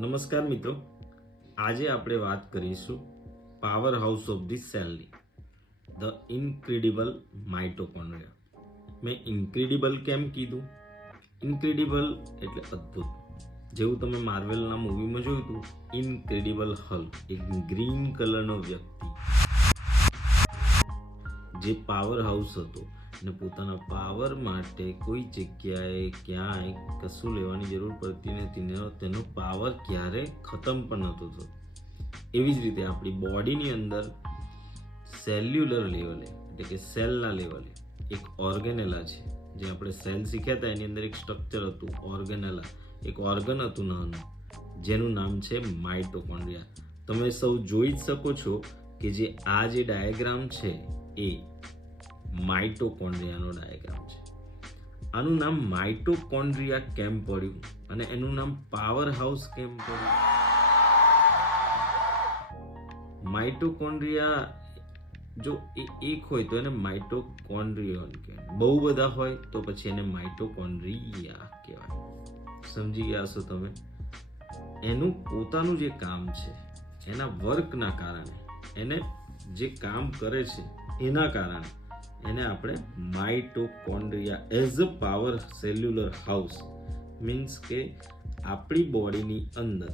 નમસ્કાર મિત્રો, આજે આપણે વાત કરીશું પાવર હાઉસ ઓફ ધી સેલની, ધ ઇન્ક્રેડિબલ માઇટોકોન્ડ્રિયા. મેં ઇન્ક્રેડિબલ કેમ કીધું? ઇન્ક્રેડિબલ એટલે અદ્ભુત. જેવું તમે માર્વેલના મૂવીમાં જોયું હતું, ઇન્ક્રેડિબલ હલ્ક, એક ગ્રીન કલરનો વ્યક્તિ જે પાવર હાઉસ હતો અને પોતાના પાવર માટે કોઈ જગ્યાએ ક્યાંય કશું લેવાની જરૂર પડતી નથી, તેનો પાવર ક્યારે ખતમ પણ નહોતો થતો. એવી જ રીતે આપણી બોડીની અંદર સેલ્યુલર લેવલે એટલે કે સેલના લેવલે એક ઓર્ગેનેલા છે. જે આપણે સેલ શીખ્યા હતા એની અંદર એક સ્ટ્રક્ચર હતું ઓર્ગેનેલા, એક ઓર્ગન હતું નાનું જેનું નામ છે માઇટોકોન્ડ્રિયા. તમે સૌ જોઈ જ શકો છો કે જે આ જે ડાયાગ્રામ છે એ માઇટોકોન્ડ્રિયાનો ડાયાગ્રામ છે. આનું નામ માઇટોકોન્ડ્રિયા કેમ પડ્યું અને એનું નામ પાવર હાઉસ કેમ પડ્યું? માઇટોકોન્ડ્રિયા જો એક હોય તો એને માઇટોકોન્ડ્રિયોન કહેવાય, બહુ બધા હોય તો પછી એને માઇટોકોન્ડ્રિયા કહેવાય. સમજી ગયા છો તમે? એનું પોતાનું જે કામ છે એના વર્કના કારણે, એને જે કામ કરે છે એના કારણે એને આપણે mitochondria as a power cellular house means કે આપણી બોડીની અંદર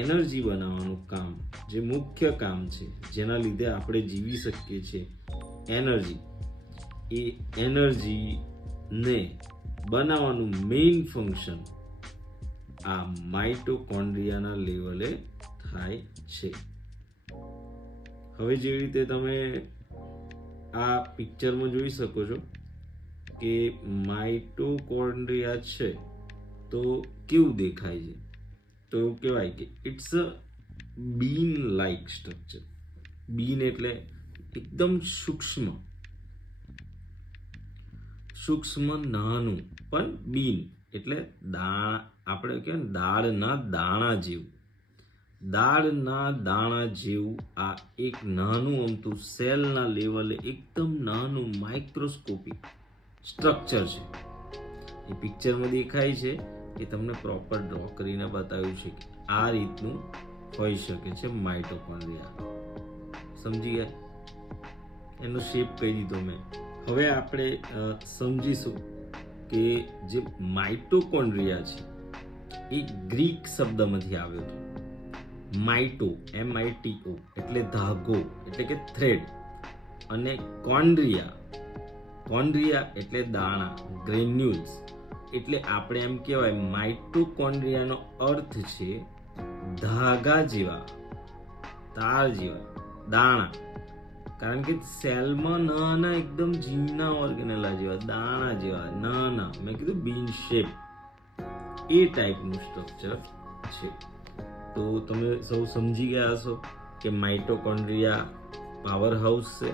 એનર્જી બનાવવાનું કામ, જે મુખ્ય કામ છે જેના લીધે આપણે જીવી શકીએ છીએ, એનર્જી, એ એનર્જીને બનાવવાનું મેઇન ફંક્શન આ માઇટોકોન્ડ્રિયાના લેવલે થાય છે. હવે જે રીતે તમે આ પિક્ચરમાં જોઈ શકો છો કે માઇટોકોન્ડ્રિયા છે તો કેવું દેખાય છે? તો એવું કહેવાય કે it's a bean like structure. Bean એટલે એકદમ સૂક્ષ્મ નાનું, પણ બીન એટલે દાણા, આપણે કહેવાય ને દાળના દાણા જેવું આ એક નાનું અમતું સેલના લેવલે એકદમ નાનું માઇક્રોસ્કોપિક સ્ટ્રક્ચર છે. એ પિક્ચરમાં દેખાય છે એ તમને પ્રોપર ડ્રો કરીને બતાવ્યું છે કે આ રીતનું હોઈ શકે છે માઇટોકોન્ડ્રિયા. સમજી ગયા? એનો શેપ કહી દીધો મેં. હવે આપણે સમજીશું કે જે માઇટોકોન્ડ્રિયા છે એ ગ્રીક શબ્દમાંથી આવ્યો હતો. માઇટો, MITO એટલે ધાગો એટલે કે થ્રેડ, અને કોન્ડ્રિયા એટલે દાણા, ગ્રેન્યુલ્સ. એટલે આપણે એમ કહેવાય માઇટોકોન્ડ્રિયાનો અર્થ છે ધાગા જેવા, તાર જેવા દાણા. કારણ કે સેલમાં નાના એકદમ ઝીણા ઓર્ગેનેલા જેવા, દાણા જેવા નાના, મેં કીધું બીન શેપ, એ ટાઈપનું સ્ટ્રક્ચર છે. તો તમે સૌ સમજી ગયા હશો કે માઇટોકોન્ડ્રિયા પાવર હાઉસ છે.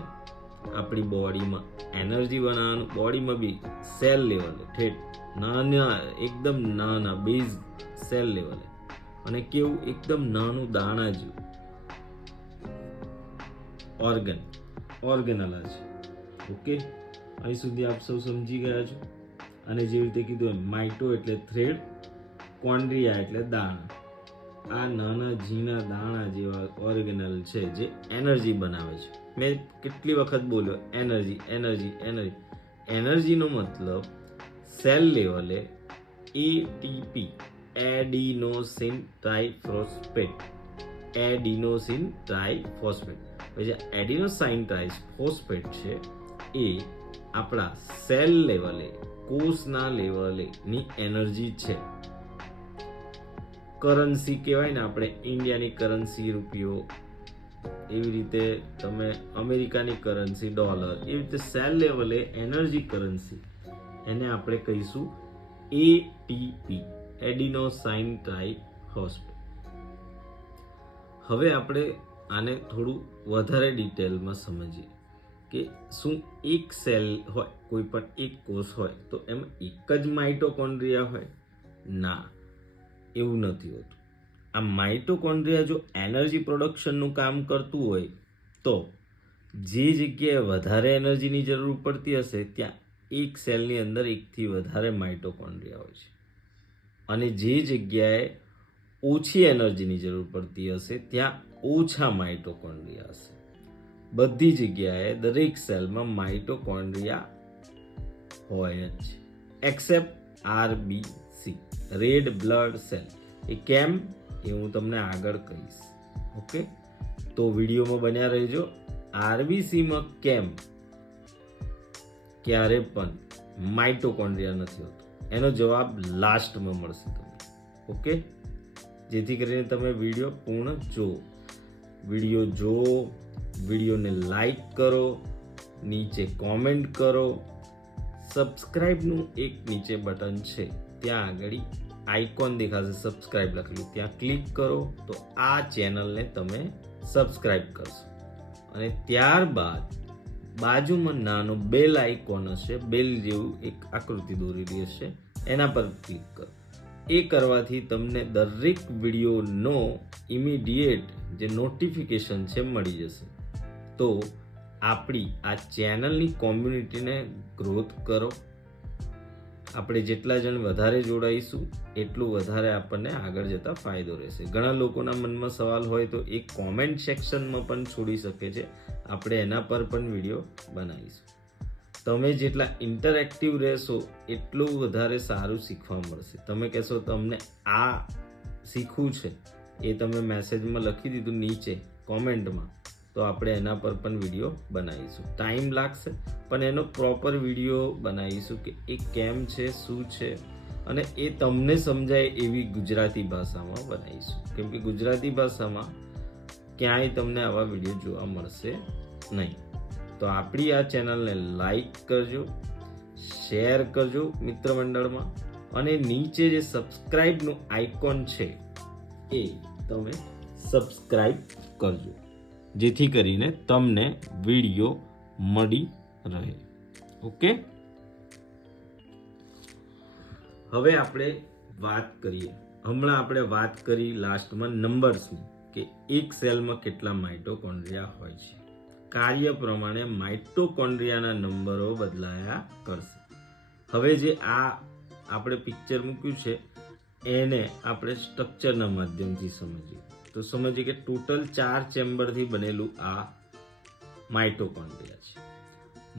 આપણી બોડીમાં એનર્જી બનાવવાનું, બોડીમાં બી સેલ લેવલે, ઠેઠ નાના, એકદમ નાના બેઝ સેલ લેવલે, અને કેવું એકદમ નાનું દાણા જેવું ઓર્ગેનલા છે. ઓકે, અહીં સુધી આપ સૌ સમજી ગયા છો. અને જેવી રીતે કીધું માઇટો એટલે થ્રેડ, કોન્ડ્રિયા એટલે દાણા. આ નાના ઝીણા દાણા જેવા ઓર્ગેનલ છે જે એનર્જી બનાવે છે. મેં કેટલી વખત બોલ્યો એનર્જી. એનર્જીનો મતલબ સેલ લેવલે ATP, એડિનોસિન ટ્રાઇફોસ્ફેટ. પછી એડિનોસાઇન ટ્રાઇફોસ્ફેટ છે એ આપણા સેલ લેવલે, કોષના લેવલેની એનર્જી છે. કરન્સી કહેવાય ને, આપણે ઇન્ડિયાની કરન્સી રૂપિયો, એવી રીતે તમે અમેરિકાની કરન્સી ડોલર, એવી રીતે સેલ લેવલે એનર્જી કરન્સી, એને આપણે કહીશું ATP, એડિનોસાઇન ટ્રાઇફોસ્ફેટ. હવે આપણે આને થોડું વધારે ડિટેલમાં સમજીએ કે શું એક સેલ હોય, કોઈ પણ એક કોષ હોય તો એમાં એક જ માઇટોકોન્ડ્રિયા હોય? ના, એવું નથી હોતું. આ માઇટોકોન્ડ્રિયા જો એનર્જી પ્રોડક્શનનું કામ કરતું હોય તો જે જગ્યાએ વધારે એનર્જીની જરૂર પડતી હશે ત્યાં એક સેલની અંદર એકથી વધારે માઇટોકોન્ડ્રિયા હોય છે, અને જે જગ્યાએ ઓછી એનર્જીની જરૂર પડતી હશે ત્યાં ઓછા માઇટોકોન્ડ્રિયા હશે. બધી જગ્યાએ દરેક સેલમાં માઇટોકોન્ડ્રિયા હોય જ છે except RBC red blood cell. એ કેમ એ હું તમને આગળ કહીશ. ઓકે, તો વિડીયોમાં બન્યા રહેજો. RBCમાં કેમ ક્યારે પણ માઇટોકોન્ડ્રિયા નથી હોતો એનો જવાબ લાસ્ટમાં મળશે તમને. ઓકે, જેથી કરીને તમે વિડીયો પૂર્ણ જુઓ. વિડીયોને લાઈક કરો, નીચે કોમેન્ટ કરો. સબસ્ક્રાઇબનું એક નીચે બટન છે, ત્યાં આગળ આઇકોન દેખાશે સબસ્ક્રાઇબ લખેલું, ત્યાં ક્લિક કરો તો આ ચેનલને તમે સબસ્ક્રાઇબ કરશો. અને ત્યારબાદ બાજુમાં નાનો બેલ આઇકોન હશે, બેલ જેવું એક આકૃતિ દોરેલી હશે, એના પર ક્લિક કરો. એ કરવાથી તમને દરેક વિડીયોનો ઇમિડિયેટ જે નોટિફિકેશન છે મળી જશે. તો આપણી આ ચેનલની કોમ્યુનિટીને ગ્રોથ કરો. આપણે જેટલા જણ વધારે જોડાઈશું એટલું વધારે આપણને આગળ જતા ફાયદો રહેશે. ઘણા લોકોના મનમાં સવાલ હોય તો એ કોમેન્ટ સેક્શનમાં પણ છોડી શકે છે, આપણે એના પર પણ વિડીયો બનાવીશું. તમે જેટલા ઇન્ટરેક્ટિવ રહેશો એટલું વધારે સારું શીખવા મળશે. તમે કહેશો તમને આ શીખવું છે, એ તમે મેસેજમાં લખી દીધું નીચે કોમેન્ટમાં, તો આપણે એના પર પણ વિડીયો બનાવીશું. ટાઈમ લાગશે પણ એનો પ્રોપર વિડીયો બનાવીશું કે એ કેમ છે, શું છે, અને એ તમને સમજાય એવી ગુજરાતી ભાષામાં બનાવીશું. કેમ કે ગુજરાતી ભાષામાં ક્યાંય તમને આવા વિડીયો જોવા મળશે નહીં. તો આપણી આ ચેનલને લાઈક કરજો, શેર કરજો મિત્ર મંડળમાં, અને નીચે જે સબસ્ક્રાઇબનું આઇકોન છે એ તમે સબસ્ક્રાઇબ કરજો, જેથી કરીને તમને વિડીયો મળી રહે. ઓકે, હવે આપણે વાત કરીએ. હમણાં આપણે વાત કરી લાસ્ટમાં નંબર્સની કે એક સેલમાં કેટલા માઇટોકોન્ડ્રિયા હોય છે. કાર્ય પ્રમાણે માઇટોકોન્ડ્રિયાના નંબરો બદલાયા કરશે. હવે જે આ આપણે પિક્ચર મૂક્યું છે એને આપણે સ્ટ્રક્ચરના માધ્યમથી સમજીએ. તો સમજીએ કે ટોટલ 4 ચેમ્બરથી બનેલું આ માઇટોકોન્ડ્રિયા છે.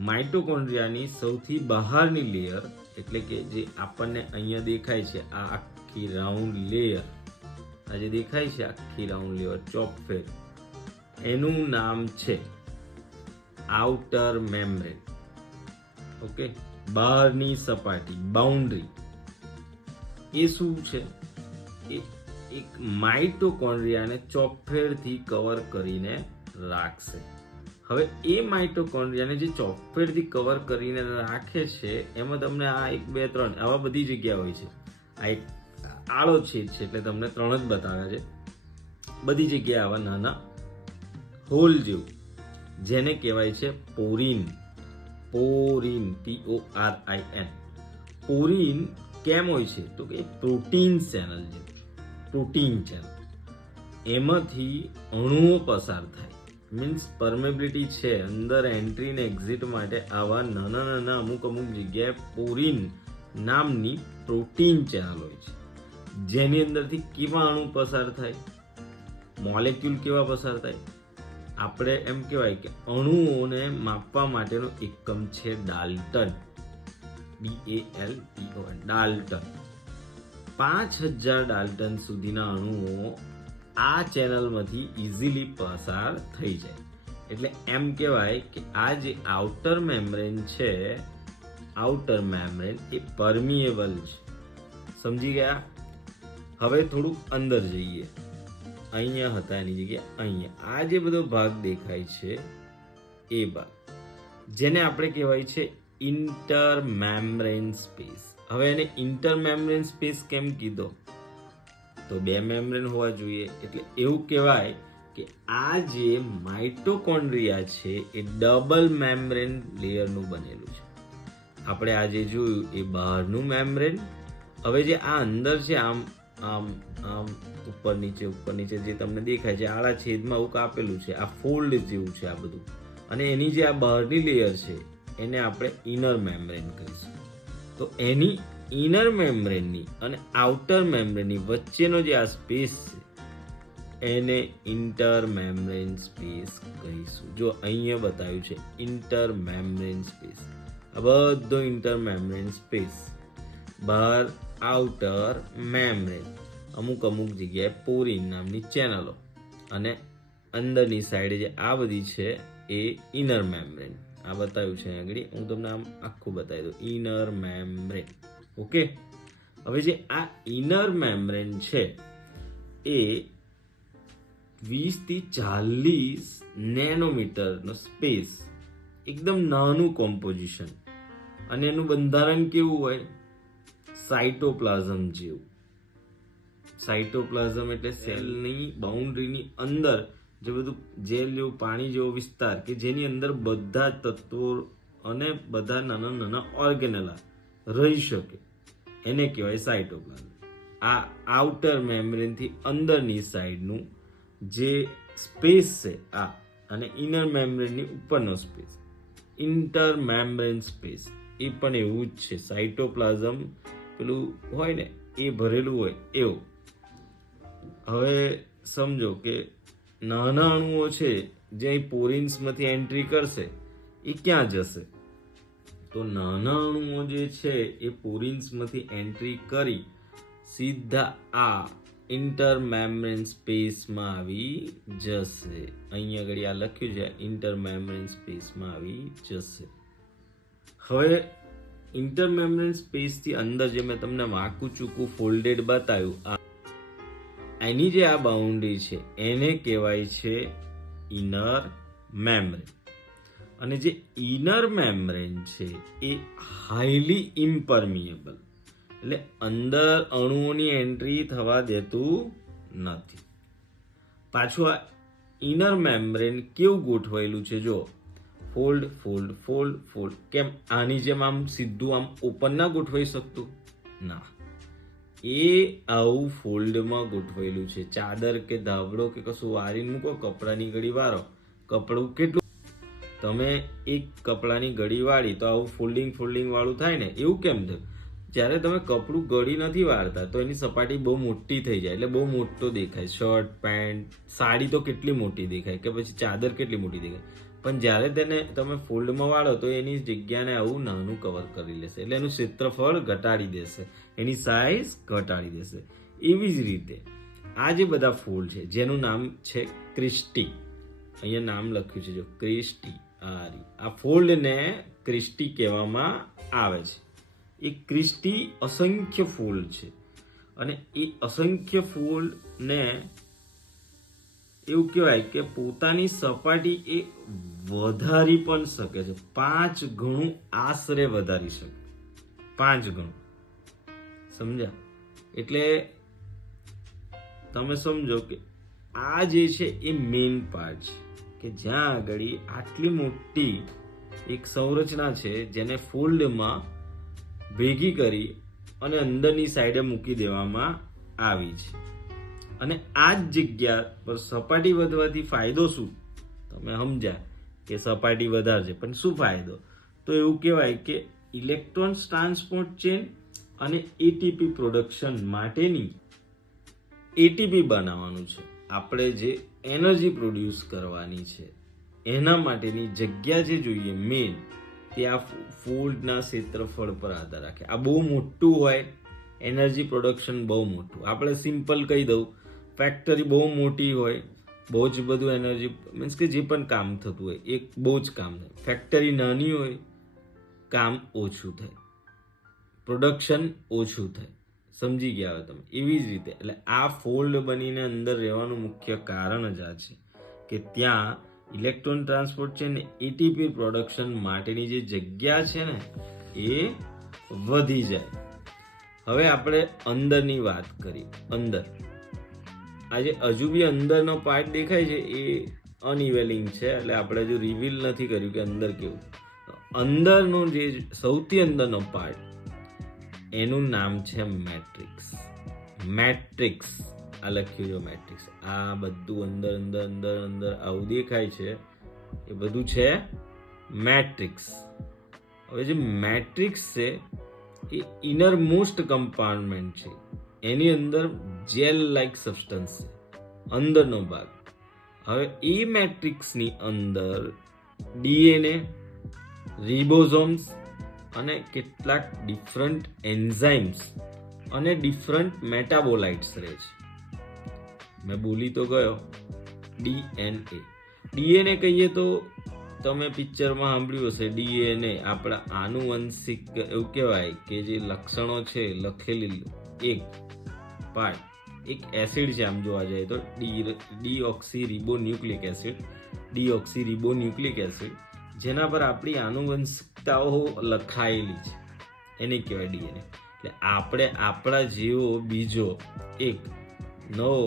માઇટોકોન્ડ્રિયાની સૌથી બહારની લેયર, એટલે કે જે આપણને અહીંયા દેખાય છે આ આખી રાઉન્ડ લેયર, આ જે દેખાય છે આખી રાઉન્ડ લેયર ચોકફેર, એનું નામ છે આઉટર મેમ્બ્રેન. ઓકે, બહારની સપાટી, બાઉન્ડ્રી. એ શું છે? એ એક માઇટોકોન્ડ્રિયાને ચોકફેરથી કવર કરીને રાખશે. હવે એ માઇટોકોન્ડ્રિયાને જે ચોકફેરથી કવર કરીને રાખે છે એમાં તમને આ 1 2 3 આવા બધી જગ્યા હોય છે. આ એક આળો છેદ છે એટલે તમને 3 જ બતાવ્યા છે. બધી જગ્યાએ આવા નાના હોલ જેવું, જેને કહેવાય છે પોરીન. પોરીન, PORIN. પોરીન કેમ હોય છે? તો કે પ્રોટીન ચેનલ જેવું છે. પ્રોટીન ચેનલ, એમાંથી અણુઓ પસાર થાય, મીન્સ પરમેબિલિટી છે. અંદર એન્ટ્રી ને એક્ઝિટ માટે આવા નાના નાના અમુક જગ્યાએ પોરીન નામની પ્રોટીન ચેનલ હોય છે, જેની અંદરથી કેવા અણુ પસાર થાય, મોલેક્યુલ કેવા પસાર થાય. આપણે એમ કહેવાય કે અણુઓને માપવા માટેનો એકમ છે ડાલ્ટન, DALTON, ડાલ્ટન. 5000 ડાલ્ટન સુધીના અણુઓ આ ચેનલમાંથી ઇઝીલી પસાર થઈ જાય. એટલે એમ કહેવાય કે આ જે આઉટર મેમ્બ્રેન છે, આઉટર મેમ્બ્રેન એ પરમિએબલ છે. સમજી ગયા? હવે થોડુંક અંદર જઈએ. અહીંયા હતા એની જગ્યાએ અહીંયા આ જે બધો ભાગ દેખાય છે એ ભાગ, જેને આપણે કહેવાય છે ઇન્ટર મેમ્બ્રેન સ્પેસ. હવે એને ઇન્ટર મેમ્બ્રેન સ્પેસ કેમ કીધો? તો 2 મેમ્બ્રેન હોવા જોઈએ. એટલે એવું કહેવાય કે આ જે માઇટોકોન્ડ્રિયા છે એ ડબલ મેમ્બ્રેન લેયરનું બનેલું છે. આપણે આ જે જોયું એ બહારનું મેમ્બ્રેન. હવે જે આ અંદર છે આમ આમ આમ ઉપર નીચે જે તમને દેખાય છે આળા છેદમાં આવું કાપેલું છે, આ ફોલ્ડ જેવું છે આ બધું. અને એની જે આ બહારની લેયર છે એને આપણે ઇનર મેમ્બ્રેન કહીશું. તો એની ઇનર મેમ્બ્રેનની અને આઉટર મેમ્બ્રેનની વચ્ચેનો જે આ સ્પેસ છે એને ઇન્ટર મેમ્બ્રેન સ્પેસ કહીશું. જો અહીંયા બતાવ્યું છે ઇન્ટર મેમ્બ્રેન સ્પેસ. આ બધો ઇન્ટર મેમ્બ્રેન સ્પેસ. બહાર આઉટર મેમ્બ્રેન, અમુક જગ્યાએ પોરિન નામની ચેનલો, અને અંદરની સાઈડે જે આ બધી છે એ ઇનર મેમ્બ્રેન. આ બતાવ્યું છે આગળ, હું તમને આમ આખું બતાવી દઉં. Inner membrane. ઓકે. હવે જે આ ઇનર મેમ્બ્રેન છે એ 20 થી 40 નેનોમીટરનો સ્પેસ, એકદમ નાનું કોમ્પોઝિશન, અને એનું બંધારણ કેવું હોય? સાઇટોપ્લાઝમ જેવું. સાઇટોપ્લાઝમ એટલે સેલની બાઉન્ડ્રીની અંદર જે બધું જેલ જેવું પાણી જેવો વિસ્તાર કે જેની અંદર બધા તત્વો અને બધા નાના નાના ઓર્ગેનેલા રહી શકે, એને કહેવાય સાઇટોપ્લાઝમ. આ આઉટર મેમ્બ્રેનથી અંદરની સાઈડનું જે સ્પેસ છે આ, અને ઇનર મેમ્બ્રેનની ઉપરનો સ્પેસ, ઇન્ટર મેમ્બ્રેન સ્પેસ, એ પણ એવું જ છે. સાઇટોપ્લાઝમ પેલું હોય ને એ ભરેલું હોય એવું. હવે સમજો કે નાના અણુઓ છે જે અહીં પોરિન્સમાંથી એન્ટ્રી કરશે, એ ક્યાં જશે? તો નાના અણુઓ જે છે એ પોરિન્સમાંથી એન્ટ્રી કરી સીધા આ ઇન્ટર મેમ્બ્રેન સ્પેસમાં આવી જશે. અહીંયા આગળ આ લખ્યું છે ઇન્ટર મેમ્બ્રેન સ્પેસમાં આવી જશે. હવે ઇન્ટર મેમ્બ્રેન સ્પેસથી અંદર જે મેં તમને વાંકું ચૂકું ફોલ્ડેડ બતાવ્યું, એની જે આ બાઉન્ડ્રી છે એને કહેવાય છે ઇનર મેમ્બ્રેન. અને જે ઇનર મેમ્બ્રેન છે એ હાઈલી ઇમ્પર્મિએબલ, એટલે અંદર અણુઓની એન્ટ્રી થવા દેતું નથી. પાછું આ ઇનર મેમ્બ્રેન કેવું ગોઠવાયેલું છે? જો ફોલ્ડ ફોલ્ડ ફોલ્ડ ફોલ્ડ. કેમ? આની જેમ આમ સીધું આમ ઓપન ના ગોઠવાઈ શકતું? ના, એ આવું ફોલ્ડમાં ગોઠવાયેલું છે. ચાદર કે ધાબળો કે કશું વારીને મૂકો, કપડાની ગળી વાળો, કપડું કેટલું, તમે એક કપડાની ગળી વાળી તો આવું ફોલ્ડિંગ વાળું થાય ને. એવું કેમ થયું? જ્યારે તમે કપડું ગળી નથી વાળતા તો એની સપાટી બહુ મોટી થઈ જાય, એટલે બહુ મોટો દેખાય. શર્ટ, પેન્ટ, સાડી તો કેટલી મોટી દેખાય, કે પછી ચાદર કેટલી મોટી દેખાય. પણ જ્યારે તેને તમે ફોલ્ડમાં વાળો તો એની જગ્યાને આવું નાનું કવર કરી લેશે, એટલે એનું ક્ષેત્રફળ ઘટાડી દેશે, એની સાઇઝ ઘટાડી દેશે. એવી જ રીતે આ જે બધા ફોલ્ડ છે જેનું નામ છે ક્રિસ્ટી, અહીંયા નામ લખ્યું છે જો ક્રિસ્ટી, આ ફોલ્ડને ક્રિસ્ટી કહેવામાં આવે છે. એ ક્રિસ્ટી અસંખ્ય ફોલ્ડ છે, અને એ અસંખ્ય ફોલ્ડને એવું કહેવાય કે પોતાની સપાટી એ વધારી પણ શકે છે. 5 ગણું આશરે વધારી શકે, 5 ગણું. સમજ્યા? એટલે તમે સમજો કે આ જે છે એ મેઇન પાર્ટ છે, કે જ્યાં આગળ આટલી મોટી એક સંરચના છે જેને ફોલ્ડમાં ભેગી કરી અને અંદરની સાઈડે મૂકી દેવામાં આવી છે. અને આ જ જગ્યા પર સપાટી વધવાથી ફાયદો શું? તમે સમજ્યા કે સપાટી વધારશે, પણ શું ફાયદો? તો એવું કહેવાય કે ઇલેક્ટ્રોન ટ્રાન્સપોર્ટ ચેન અને એટીપી પ્રોડક્શન માટેની, એટીપી બનાવવાનું છે આપણે, જે એનર્જી પ્રોડ્યુસ કરવાની છે એના માટેની જગ્યા જે જોઈએ મેઇન, તે આ ફોલ્ડના ક્ષેત્રફળ પર આધાર રાખે. આ બહુ મોટું હોય, એનર્જી પ્રોડક્શન બહુ મોટું. આપણે સિમ્પલ કહી દઉં, ફેક્ટરી બહુ મોટી હોય, બહુ જ બધું એનર્જી, મીન્સ કે જે પણ કામ થતું હોય એ બહુ જ કામ થાય. ફેક્ટરી નાની હોય, કામ ઓછું થાય, પ્રોડક્શન ઓછું થાય. સમજી ગયા હવે તમે? એવી જ રીતે એટલે આ ફોલ્ડ બનીને અંદર રહેવાનું મુખ્ય કારણ જ આ છે કે ત્યાં ઇલેક્ટ્રોન ટ્રાન્સપોર્ટ છે ને એટીપી પ્રોડક્શન માટેની જે જગ્યા છે ને એ વધી જાય. હવે આપણે અંદરની વાત કરી. અંદર આજે હજુ બી અંદરનો પાર્ટ દેખાય છે એ અનઇવેલિંગ છે, એટલે આપણે હજુ રિવીલ નથી કર્યું કે અંદર કેવું. અંદરનો જે સૌથી અંદરનો પાર્ટ એનું નામ છે મેટ્રિક્સ. મેટ્રિક્સ આ લખ્યું છે મેટ્રિક્સ. આ બધું અંદર અંદર અંદર અંદર આવું દેખાય છે એ બધું છે મેટ્રિક્સ. હવે જે મેટ્રિક્સ છે એ ઇનર મોસ્ટ કમ્પાર્ટમેન્ટ છે, એની અંદર જેલ લાઇક સબસ્ટન્સ છે, અંદરનો ભાગ. હવે એ મેટ્રિક્સની અંદર ડીએનએ, રિબોઝોમ્સ અને કેટલાક ડિફરન્ટ એન્ઝાઇમ્સ અને ડિફરન્ટ મેટાબોલાઇટ્સ રહે છે. મેં બોલી તો ગયો ડીએનએ. ડીએનએ કહીએ તો તમે પિક્ચરમાં સાંભળ્યું હશે, ડીએનએ આપણા આનુવંશિક એવું કહેવાય કે જે લક્ષણો છે લખેલી એક પાર્ટ, એક એસિડ છે આમ જોવા જાય તો ડીઓક્સી રિબોન્યુક્લિક એસિડ, જેના પર આપણી આનુવંશિકતાઓ લખાયેલી છે, એને કહેવાય ડીએનએ. એટલે આપણે આપણા જેવો બીજો એક નવો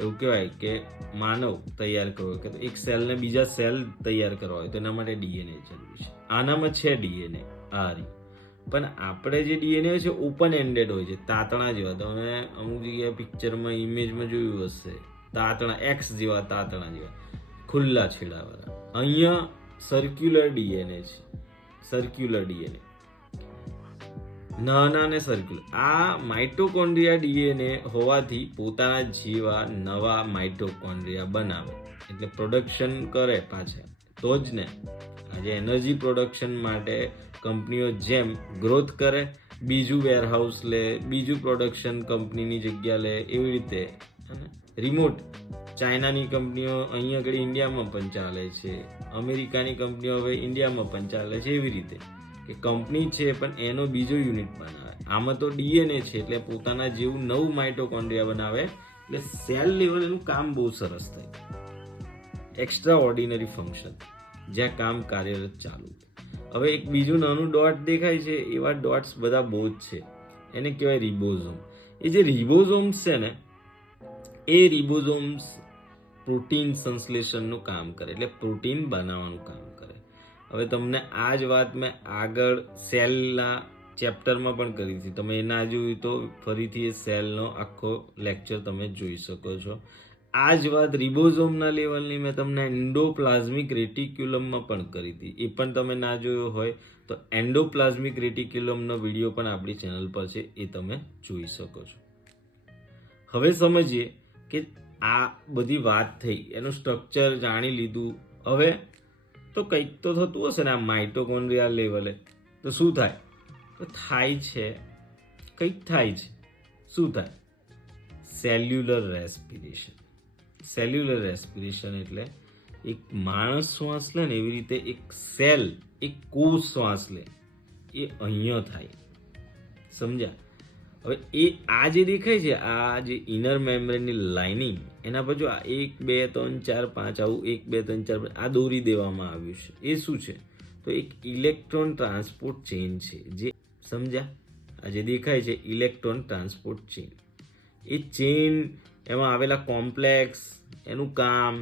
એવું કહેવાય કે માનવ તૈયાર કરવો હોય કે એક સેલને બીજા સેલ તૈયાર કરવા હોય તો એના માટે ડીએનએ જરૂરી છે. આનામાં છે ડીએનએ પણ આપણે જે ડીએનએ હોય છે ઓપન એન્ડેડ હોય છે, તાતણા જેવા. તમે અમુક જગ્યાએ પિક્ચરમાં ઇમેજમાં જોયું હશે, તાતણા એક્સ જેવા, તાતણા જેવા ખુલ્લા છેડાવાળા. અહીંયા સર્ક્યુલર ડીએનએ છે, સર્ક્યુલર ડીએનએ, નાના ને સર્ક્યુલર. આ માઇટોકોન્ડ્રિયા ડીએનએ હોવાથી પોતાના જેવા નવા માઇટોકોન્ડ્રિયા બનાવે, એટલે પ્રોડક્શન કરે પાછા. તો જ ને આજે એનર્જી પ્રોડક્શન માટે કંપનીઓ જેમ ગ્રોથ કરે, બીજું વેરહાઉસ લે, બીજું પ્રોડક્શન કંપનીની જગ્યા લે, એવી રીતે રિમોટ ચાઇનાની કંપનીઓ અહીંયા આગળ ઇન્ડિયામાં પણ ચાલે છે, અમેરિકાની કંપનીઓ હવે ઇન્ડિયામાં પણ ચાલે છે. એવી રીતે કે કંપની છે પણ એનો બીજો યુનિટ બનાવે. આમાં તો ડીએનએ છે એટલે પોતાના જેવું નવું માઇટોકોન્ડ્રિયા બનાવે, એટલે સેલ લેવલ એનું કામ બહુ સરસ થાય. એક્સ્ટ્રા ઓર્ડિનરી ફંક્શન, જ્યાં કામ કાર્યરત ચાલુ. હવે એક બીજું નાનું ડોટ દેખાય છે, એવા ડોટ્સ બધા બહુ જ છે, એને કહેવાય રિબોઝોમ. એ જે રિબોઝોમ્સ છે ને, એ રિબોઝોમ્સ પ્રોટીન સંશ્લેષણનું કામ કરે, એટલે પ્રોટીન બનાવવાનું કામ કરે. હવે તમને આ જ વાત મેં આગળ સેલના ચેપ્ટરમાં પણ કરી હતી, તમે એ ના જોયું તો ફરીથી એ સેલનો આખો લેક્ચર તમે જોઈ શકો છો. આ જ વાત રિબોઝોમના લેવલની મેં તમને એન્ડોપ્લાઝમિક રેટિક્યુલમમાં પણ કરી હતી, એ પણ તમે ના જોયો હોય તો એન્ડોપ્લાઝમિક રેટિક્યુલમનો વિડીયો પણ આપણી ચેનલ પર છે, એ તમે જોઈ શકો છો. હવે સમજીએ કે આ બધી વાત થઈ, એનું સ્ટ્રક્ચર જાણી લીધું. હવે તો કંઈક તો થતું હશે ને આ માઇટોકોન્ડ્રિયા લેવલે, તો શું થાય? તો થાય છે કંઈક થાય છે. શું થાય? Cellular respiration. સેલ્યુલર રેસ્પિરેશન એટલે એક માણસ શ્વાસ લે ને એવી રીતે એક સેલ, એક કોષ શ્વાસ લે, એ અહીંયા થાય. સમજ્યા? હવે એ આ જે દેખાય છે, આ જે ઇનર મેમ્બ્રેનની લાઇનિંગ, એના પર જો 1 2 3 4 5 આવું 1 2 3 4 આ દોરી દેવામાં આવ્યું છે. એ શું છે? તો એક ઇલેક્ટ્રોન ટ્રાન્સપોર્ટ ચેઇન છે. જે સમજ્યા? આ જે દેખાય છે electron transport chain. A chain, એમાં આવેલા કોમ્પ્લેક્સ, એનું કામ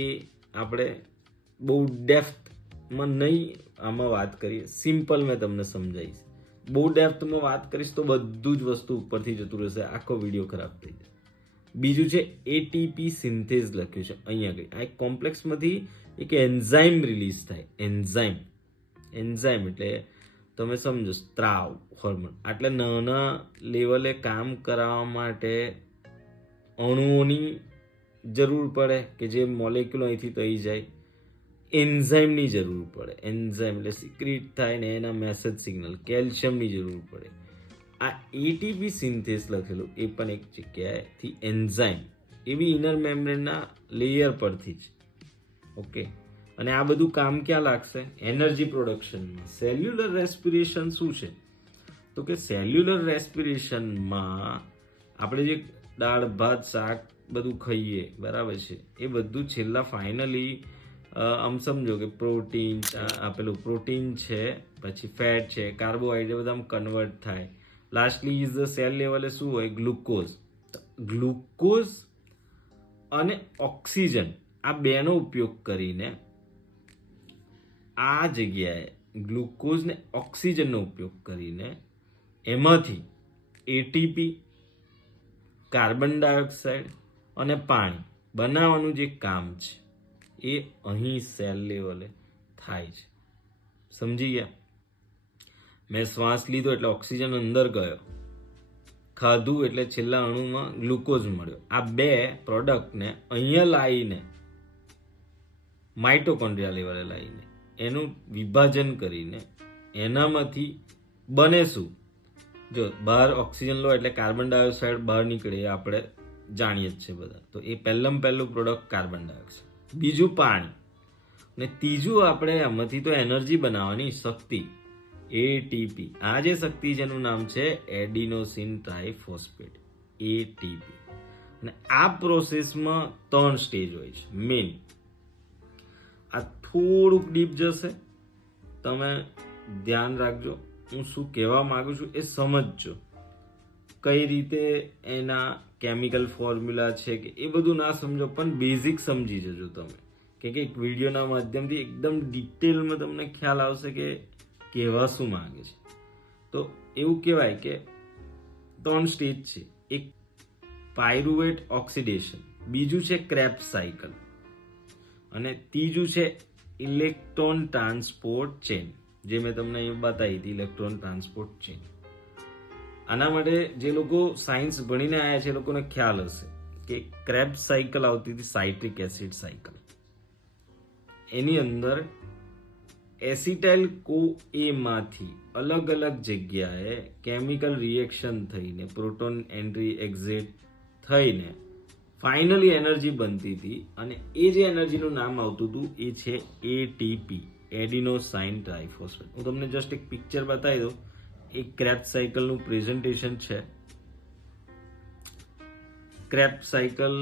એ આપણે બહુ ડેપ્થમાં નહીં આમાં વાત કરીએ, સિમ્પલ મેં તમને સમજાવીશ. બહુ ડેપ્થમાં વાત કરીશ તો બધું જ વસ્તુ ઉપરથી જતું રહેશે, આખો વિડીયો ખરાબ થઈ જશે. બીજું છે એટીપી સિન્થેઝ લખ્યું છે અહીંયા આગળ. આ એક કોમ્પ્લેક્સમાંથી એક એન્ઝાઇમ રિલીઝ થાય. એન્ઝાઇમ એટલે તમે સમજો સ્ત્રાવ હોર્મોન. આટલા નાના લેવલે કામ કરાવવા માટે અણુઓની જરૂર પડે કે જે મોલેક્યુલ અહીંથી થઈ જાય. એન્ઝાઇમની જરૂર પડે. એન્ઝાઇમ એટલે સિક્રિટ થાય ને એના મેસેજ સિગ્નલ. કેલ્શિયમની જરૂર પડે. આ એટીપી સિન્થેઝ લખેલું એ પણ એક જગ્યાએથી એન્ઝાઇમ, એવી ઇનર મેમ્બ્રેનના લેયર પરથી જ. ઓકે, અને આ બધું કામ ક્યાં લાગશે? એનર્જી પ્રોડક્શનમાં. સેલ્યુલર રેસ્પિરેશન શું છે? તો કે સેલ્યુલર રેસ્પિરેશનમાં આપણે જે દાળ ભાત શાક બધું ખાઈએ, બરાબર છે, એ બધું છેલ્લા ફાઇનલી આમ સમજો કે પ્રોટીન, આપેલું પ્રોટીન છે, પછી ફેટ છે, કાર્બોહાઈડ્રેટ બધા કન્વર્ટ થાય. લાસ્ટલી ઇઝ ધ સેલ લેવલે શું હોય? ગ્લુકોઝ. ગ્લુકોઝ અને ઓક્સિજન આ બેનો ઉપયોગ કરીને આ જગ્યાએ ગ્લુકોઝ ને ઓક્સિજનનો ઉપયોગ કરીને એમાંથી એટીપી, કાર્બન ડાયોક્સાઇડ અને પાણી બનાવવાનું જે કામ છે એ અહીં સેલ લેવલે થાય છે. સમજી ગયા? મેં શ્વાસ લીધો એટલે ઓક્સિજન અંદર ગયો, ખાધું એટલે છેલ્લા અણુમાં ગ્લુકોઝ મળ્યો. આ બે પ્રોડક્ટને અહીંયા લાવીને માઇટોકોન્ડ્રિયા લેવલે લાવીને એનું વિભાજન કરીને એનામાંથી બને શું? જો બહાર ઓક્સિજન લો એટલે કાર્બન ડાયોક્સાઇડ બહાર નીકળે, એ આપણે જાણીએ જ છે બધા. તો એ પહેલું પ્રોડક્ટ કાર્બન ડાયોક્સાઇડ, બીજું પાણી, અને ત્રીજું આપણે આમાંથી તો એનર્જી બનાવવાની શક્તિ, એટીપી. આ જે શક્તિ જેનું નામ છે એડિનોસિન ટ્રાઇફોસ્ફેટ, એટીપી. અને આ પ્રોસેસમાં 3 સ્ટેજ હોય છે મેઇન. આ થોડુંક ડીપ જશે, તમે ધ્યાન રાખજો. હું શું કહેવા માંગુ છું એ સમજજો. કઈ રીતે એના કેમિકલ ફોર્મ્યુલા છે કે એ બધું ના સમજો, પણ બેઝિક સમજી જજો તમે, કે એક વિડીયોના માધ્યમથી એકદમ ડિટેલમાં તમને ખ્યાલ આવશે કે કહેવા શું માંગે છે. તો એવું કહેવાય કે 3 સ્ટેજ છે. એક પાયરુવેટ ઓક્સિડેશન, બીજું છે ક્રેબ્સ સાયકલ, અને ત્રીજું છે ઇલેક્ટ્રોન ટ્રાન્સપોર્ટ ચેન, જે મેં તમને અહીં બતાવી હતી, ઇલેક્ટ્રોન ટ્રાન્સપોર્ટ ચેન. આના માટે જે લોકો સાયન્સ ભણીને આવ્યા છે એ લોકોને ખ્યાલ હશે કે ક્રેબ્સ સાયકલ આવતી હતી, સાઇટ્રિક એસિડ સાયકલ. એની અંદર એસિટાઇલ CoA માંથી અલગ અલગ જગ્યાએ કેમિકલ રિએક્શન થઈને પ્રોટોન એન્ટ્રી એક્ઝિટ થઈને ફાઇનલી એનર્જી બનતી હતી, અને એ જે એનર્જીનું નામ આવતું હતું એ છે એટીપી, એડિનોસાઇન ટ્રાઇફોસ્ફેટ. હું તમને જસ્ટ એક પિક્ચર બતાવી દઉં. એક ક્રેબ્સ સાયકલનું પ્રેઝન્ટેશન છે. ક્રેબ્સ સાયકલ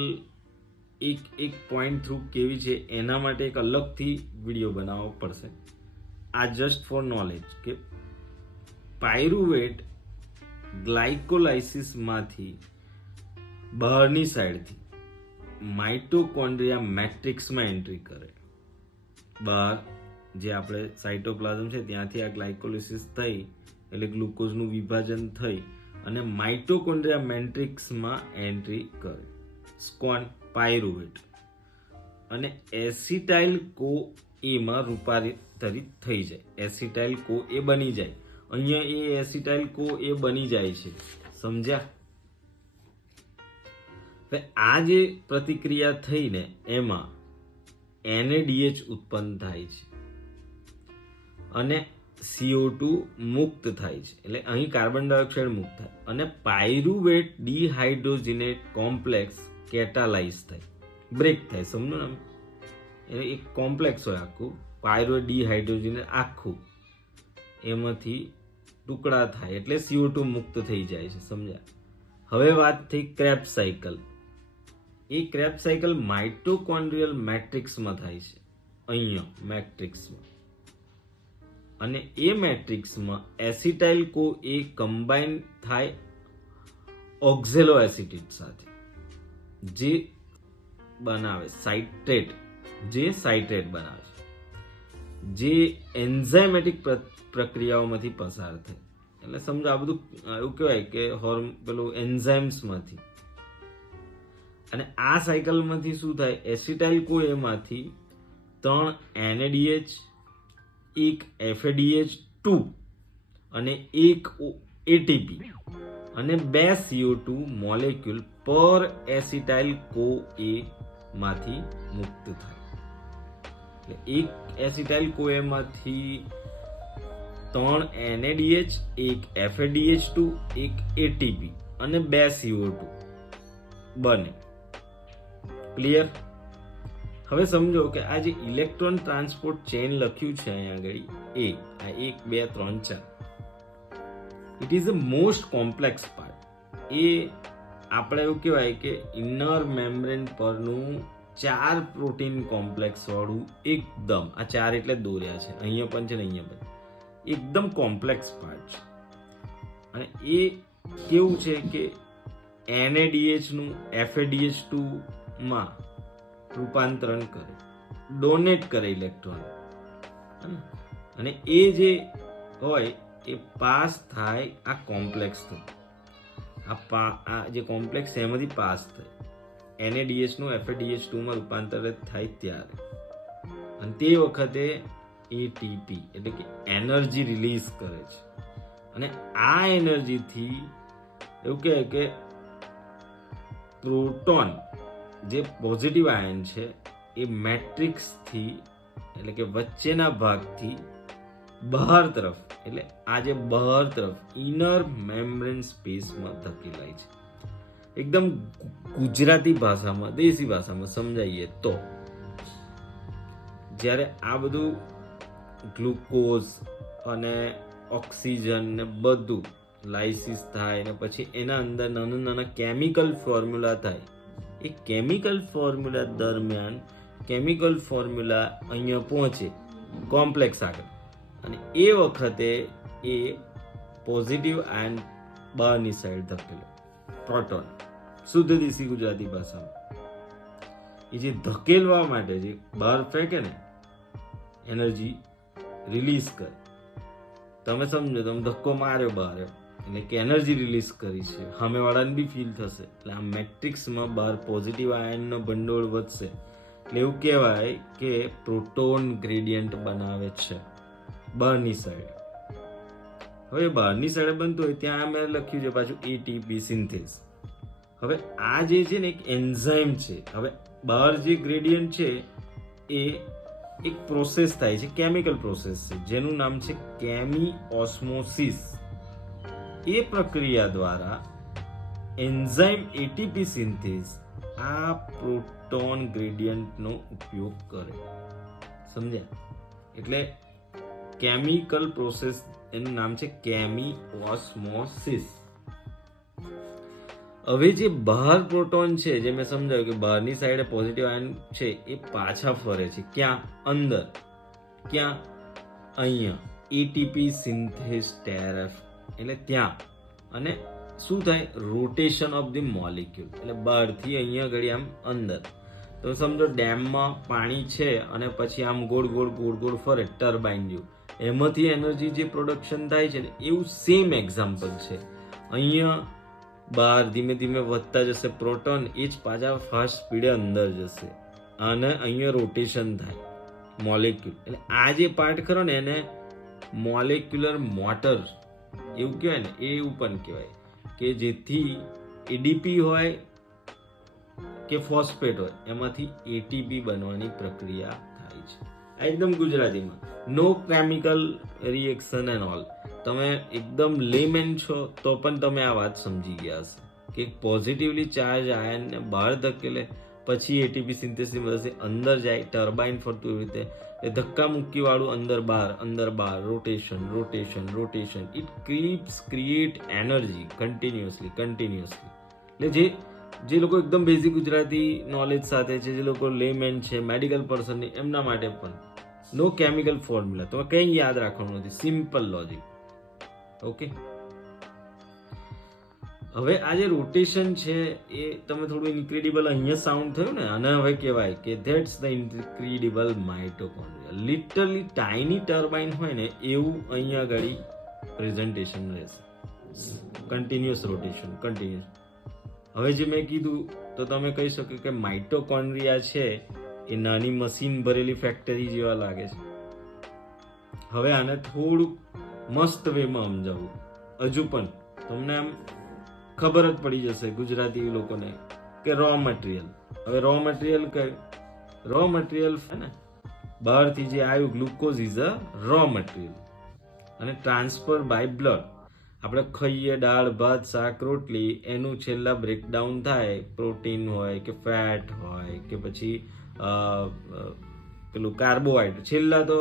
એક પોઈન્ટ થ્રુ કેવી છે એના માટે એક અલગથી વિડીયો બનાવવો પડશે. આ જસ્ટ ફોર નોલેજ કે પાયરુવેટ ગ્લાયકોલાઇસિસમાંથી બહારની સાઈડથી માઇટોકોન્ડ્રિયા મેટ્રિક્સમાં એન્ટ્રી કરે. બહાર જે આપણે સાઇટોપ્લાઝમ છે ત્યાંથી આ ગ્લાયકોલિસિસ થઈ એટલે ગ્લુકોઝનું વિભાજન થઈ અને માઇટોકોન્ડ્રિયા મેટ્રિક્સમાં એન્ટ્રી કરે. સ્કોન પાયરુવેટ અને એસિટાઇલ CoA માં રૂપાંતરિત થઈ જાય. એસિટાઇલ CoA બની જાય. અહીંયા એ એસિટાઇલ CoA બની જાય છે. સમજ્યા? આ જે પ્રતિક્રિયા થઈને એમાં NADH ઉત્પન્ન થાય છે અને CO2 મુક્ત થાય છે. એટલે અહીં કાર્બન ડાયોક્સાઇડ મુક્ત થાય અને પાયરુવેટ ડિહાઇડ્રોજનેટ કોમ્પ્લેક્સ કેટાલાઇઝ થાય, બ્રેક થાય. સમજો ને, એક કોમ્પ્લેક્સ હોય આખું, પાયરુવેટ ડિહાઇડ્રોજનેટ આખું, એમાંથી ટુકડા થાય એટલે CO2 મુક્ત થઈ જાય છે. સમજ્યા? હવે વાત થઈ ક્રેબ્સ સાયકલ. એ ક્રેબ્સ સાયકલ માઇટોકોન્ડ્રિયલ મેટ્રિક્સમાં થાય છે, અહીંયા મેટ્રિક્સમાં. અને એ મેટ્રિક્સમાં એસિટાઇલ CoA કમ્બાઈન થાય ઓક્ઝેલો એસિટેટ સાથે, જે બનાવે સાઇટ્રેટ, જે સાઇટ્રેટ બનાવે છે, જે એન્ઝાઇમેટિક પ્રક્રિયાઓમાંથી પસાર થાય. એટલે સમજો આ બધું એવું કહેવાય કે પેલું એન્ઝાઇમ્સમાંથી. અને આ સાયકલમાંથી શું થાય? એસિટાઇલ CoA માંથી 3 NADH, એક FADH2 અને એક ATP અને 2 CO2 મોલેક્યુલ પર એસિટાઇલ CoA માંથી મુક્ત થાય. એટલે એક એસિટાઇલ CoA માંથી 3 NADH, એક FADH2, એક ATP અને 2 CO2 બને. ક્લિયર? હવે સમજો કે આ જે ઇલેક્ટ્રોન ટ્રાન્સપોર્ટ ચેન લખ્યું છે અહીંયા આગળ, એ આ 1 2 3 4, it is the most complex part. એ આપણે એવું કહેવાય કે ઇનર મેમ્બ્રેન પરનું 4 પ્રોટીન કોમ્પ્લેક્સ વાળું એકદમ, આ 4 એટલે દોર્યા છે, અહીંયા પણ છે ને અહીંયા પણ, એકદમ કોમ્પ્લેક્સ પાર્ટ છે. અને એ કેવું છે કે NADH નું FADH2 માં રૂપાંતરણ કરે, ડોનેટ કરે ઇલેક્ટ્રોન, અને એ જે હોય એ પાસ થાય આ કોમ્પ્લેક્સ થ્રુ. આ જે કોમ્પ્લેક્સ એમાંથી પાસ થાય NADH નું FADH2 માં રૂપાંતરિત થાય ત્યારે, અને તે વખતે ATP એટલે કે એનર્જી રિલીઝ કરે છે. અને આ એનર્જીથી એવું કહે કે પ્રોટોન જે પોઝિટિવ આયન છે એ મેટ્રિક્સથી એટલે કે વચ્ચેના ભાગથી બહાર તરફ એટલે આ જે બહાર તરફ ઇનર મેમ્બ્રેન સ્પેસમાં ધકેલાય છે. એકદમ ગુજરાતી ભાષામાં, દેશી ભાષામાં સમજાવીએ તો જ્યારે આ બધું ગ્લુકોઝ અને ઓક્સિજન ને બધું લાઇસિસ થાય ને પછી એના અંદર નાના નાના કેમિકલ ફોર્મ્યુલા થાય. એ કેમિકલ ફોર્મ્યુલા દરમિયાન કેમિકલ ફોર્મ્યુલા અહીંયા પહોંચે કોમ્પ્લેક્સ આગળ, અને એ વખતે એ પોઝિટિવ આયન બહારની સાઈડ ધકેલો પ્રોટોન. શુદ્ધ દેશી ગુજરાતી ભાષામાં એ જે ધકેલવા માટે જે બહાર ફેંકે ને એનર્જી રિલીઝ કરે. તમે સમજો, તમે ધક્કો માર્યો બહાર એટલે કે એનર્જી રિલીઝ કરી છે, સામેવાળાને બી ફીલ થશે. એટલે આ મેટ્રિક્સમાં બહાર પોઝિટિવ આયનનો ભંડોળ વધશે એટલે એવું કહેવાય કે પ્રોટોન ગ્રેડિયન્ટ બનાવે છે બહારની સાઈડ. હવે બહારની સાઈડે બનતું હોય ત્યાં મેં લખ્યું છે પાછું એટીપી સિન્થેસ. હવે આ જે છે ને એક એન્ઝાઇમ છે. હવે બહાર જે ગ્રેડિયન્ટ છે એ એક પ્રોસેસ થાય છે, કેમિકલ પ્રોસેસ છે જેનું નામ છે કેમી ઓસ્મોસિસ. એ પ્રક્રિયા દ્વારા એન્ઝાઇમ એટીપી સિન્થેસ આ પ્રોટોન ગ્રેડિયન્ટનો ઉપયોગ કરે. સમજ્યા? એટલે કેમિકલ પ્રોસેસ એનું નામ છે કેમી ઓસ્મોસિસ. હવે જે બહાર પ્રોટોન છે, જે મેં સમજાવ્યું કે બહારની સાઈડે પોઝિટિવ આયન છે, એ પાછા ફરે છે. ક્યાં? અંદર. ક્યાં? અહીંયા એટીપી સિન્થેસ ટેરફ એટલે ત્યાં. અને શું થાય? રોટેશન ઓફ ધી મોલિક્યુલ એટલે બહારથી અહીંયા ઘડી આમ અંદર. તો સમજો ડેમમાં પાણી છે અને પછી આમ ગોળ ગોળ ગોળ ગોળ ફરે ટર્બાઇન જેવું, એમાંથી એનર્જી જે પ્રોડક્શન થાય છે ને એવું સેમ એક્ઝામ્પલ છે. અહીંયા બહાર ધીમે ધીમે વધતા જશે પ્રોટોન, એ જ પાછા ફાસ્ટ સ્પીડે અંદર જશે અને અહીંયા રોટેશન થાય મોલેક્યુલ. એટલે આ જે પાર્ટ ખરો ને એને મોલેક્યુલર મોટર એવું કહેવાય ને, એવું પણ કહેવાય કે જેથી એડીપી હોય કે ફોસ્ફેટ હોય એમાંથી એટીપી બનવાની પ્રક્રિયા થાય છે. આ એકદમ ગુજરાતીમાં, નો કેમિકલ રિએક્શન એન્ડ ઓલ. તમે એકદમ લેમેન છો તો પણ તમે આ વાત સમજી ગયા હશે કે પોઝિટિવલી ચાર્જ આયનને બહાર ધકેલે, પછી એટીપી સિન્થેસિસની મદદથી અંદર જાય, ટર્બાઇન ફરતું એવી રીતે એ ધક્કા મુક્કી વાળું અંદર બહાર rotation rotation rotation. It create energy continuously. એટલે જે લોકો એકદમ બેઝિક ગુજરાતી નોલેજ સાથે છે, જે લોકો લેમેન છે, મેડિકલ પર્સન, એમના માટે પણ નો કેમિકલ ફોર્મ્યુલા, તમે કંઈ યાદ રાખવાનું નથી, સિમ્પલ લોજિક. ઓકે. હવે આ જે રોટેશન છે એ તમે થોડું ઇન્ક્રેડિબલ અહીંયા સાઉન્ડ થયું ને, અને હવે કહેવાય કે that's the incredible mitochondria. Literally tiny turbine હોય ને એવું અહીંયા આગળ પ્રેઝન્ટેશન રહેશે. Continuous rotation, continuous. હવે જે મેં કીધું તો તમે કહી શકો કે માઇટોકોન્ડ્રિયા છે એ નાની મશીન ભરેલી ફેક્ટરી જેવા લાગે છે. હવે આને થોડુંક મસ્ત વેમાં સમજાવું, હજુ પણ તમને આમ ખબર જ પડી જશે ગુજરાતી લોકોને કે રો મટીરિયલ. હવે રો મટીરિયલ કયું? રો મટીરિયલ છે ને બહારથી જે આવ્યું glucose is a raw material અને ટ્રાન્સફર બાય બ્લડ. આપણે ખાઈએ દાળ ભાત શાક રોટલી, એનું છેલ્લા બ્રેકડાઉન થાય, પ્રોટીન હોય કે ફેટ હોય કે પછી પેલું કાર્બોહાઈડ્રેટ, છેલ્લા તો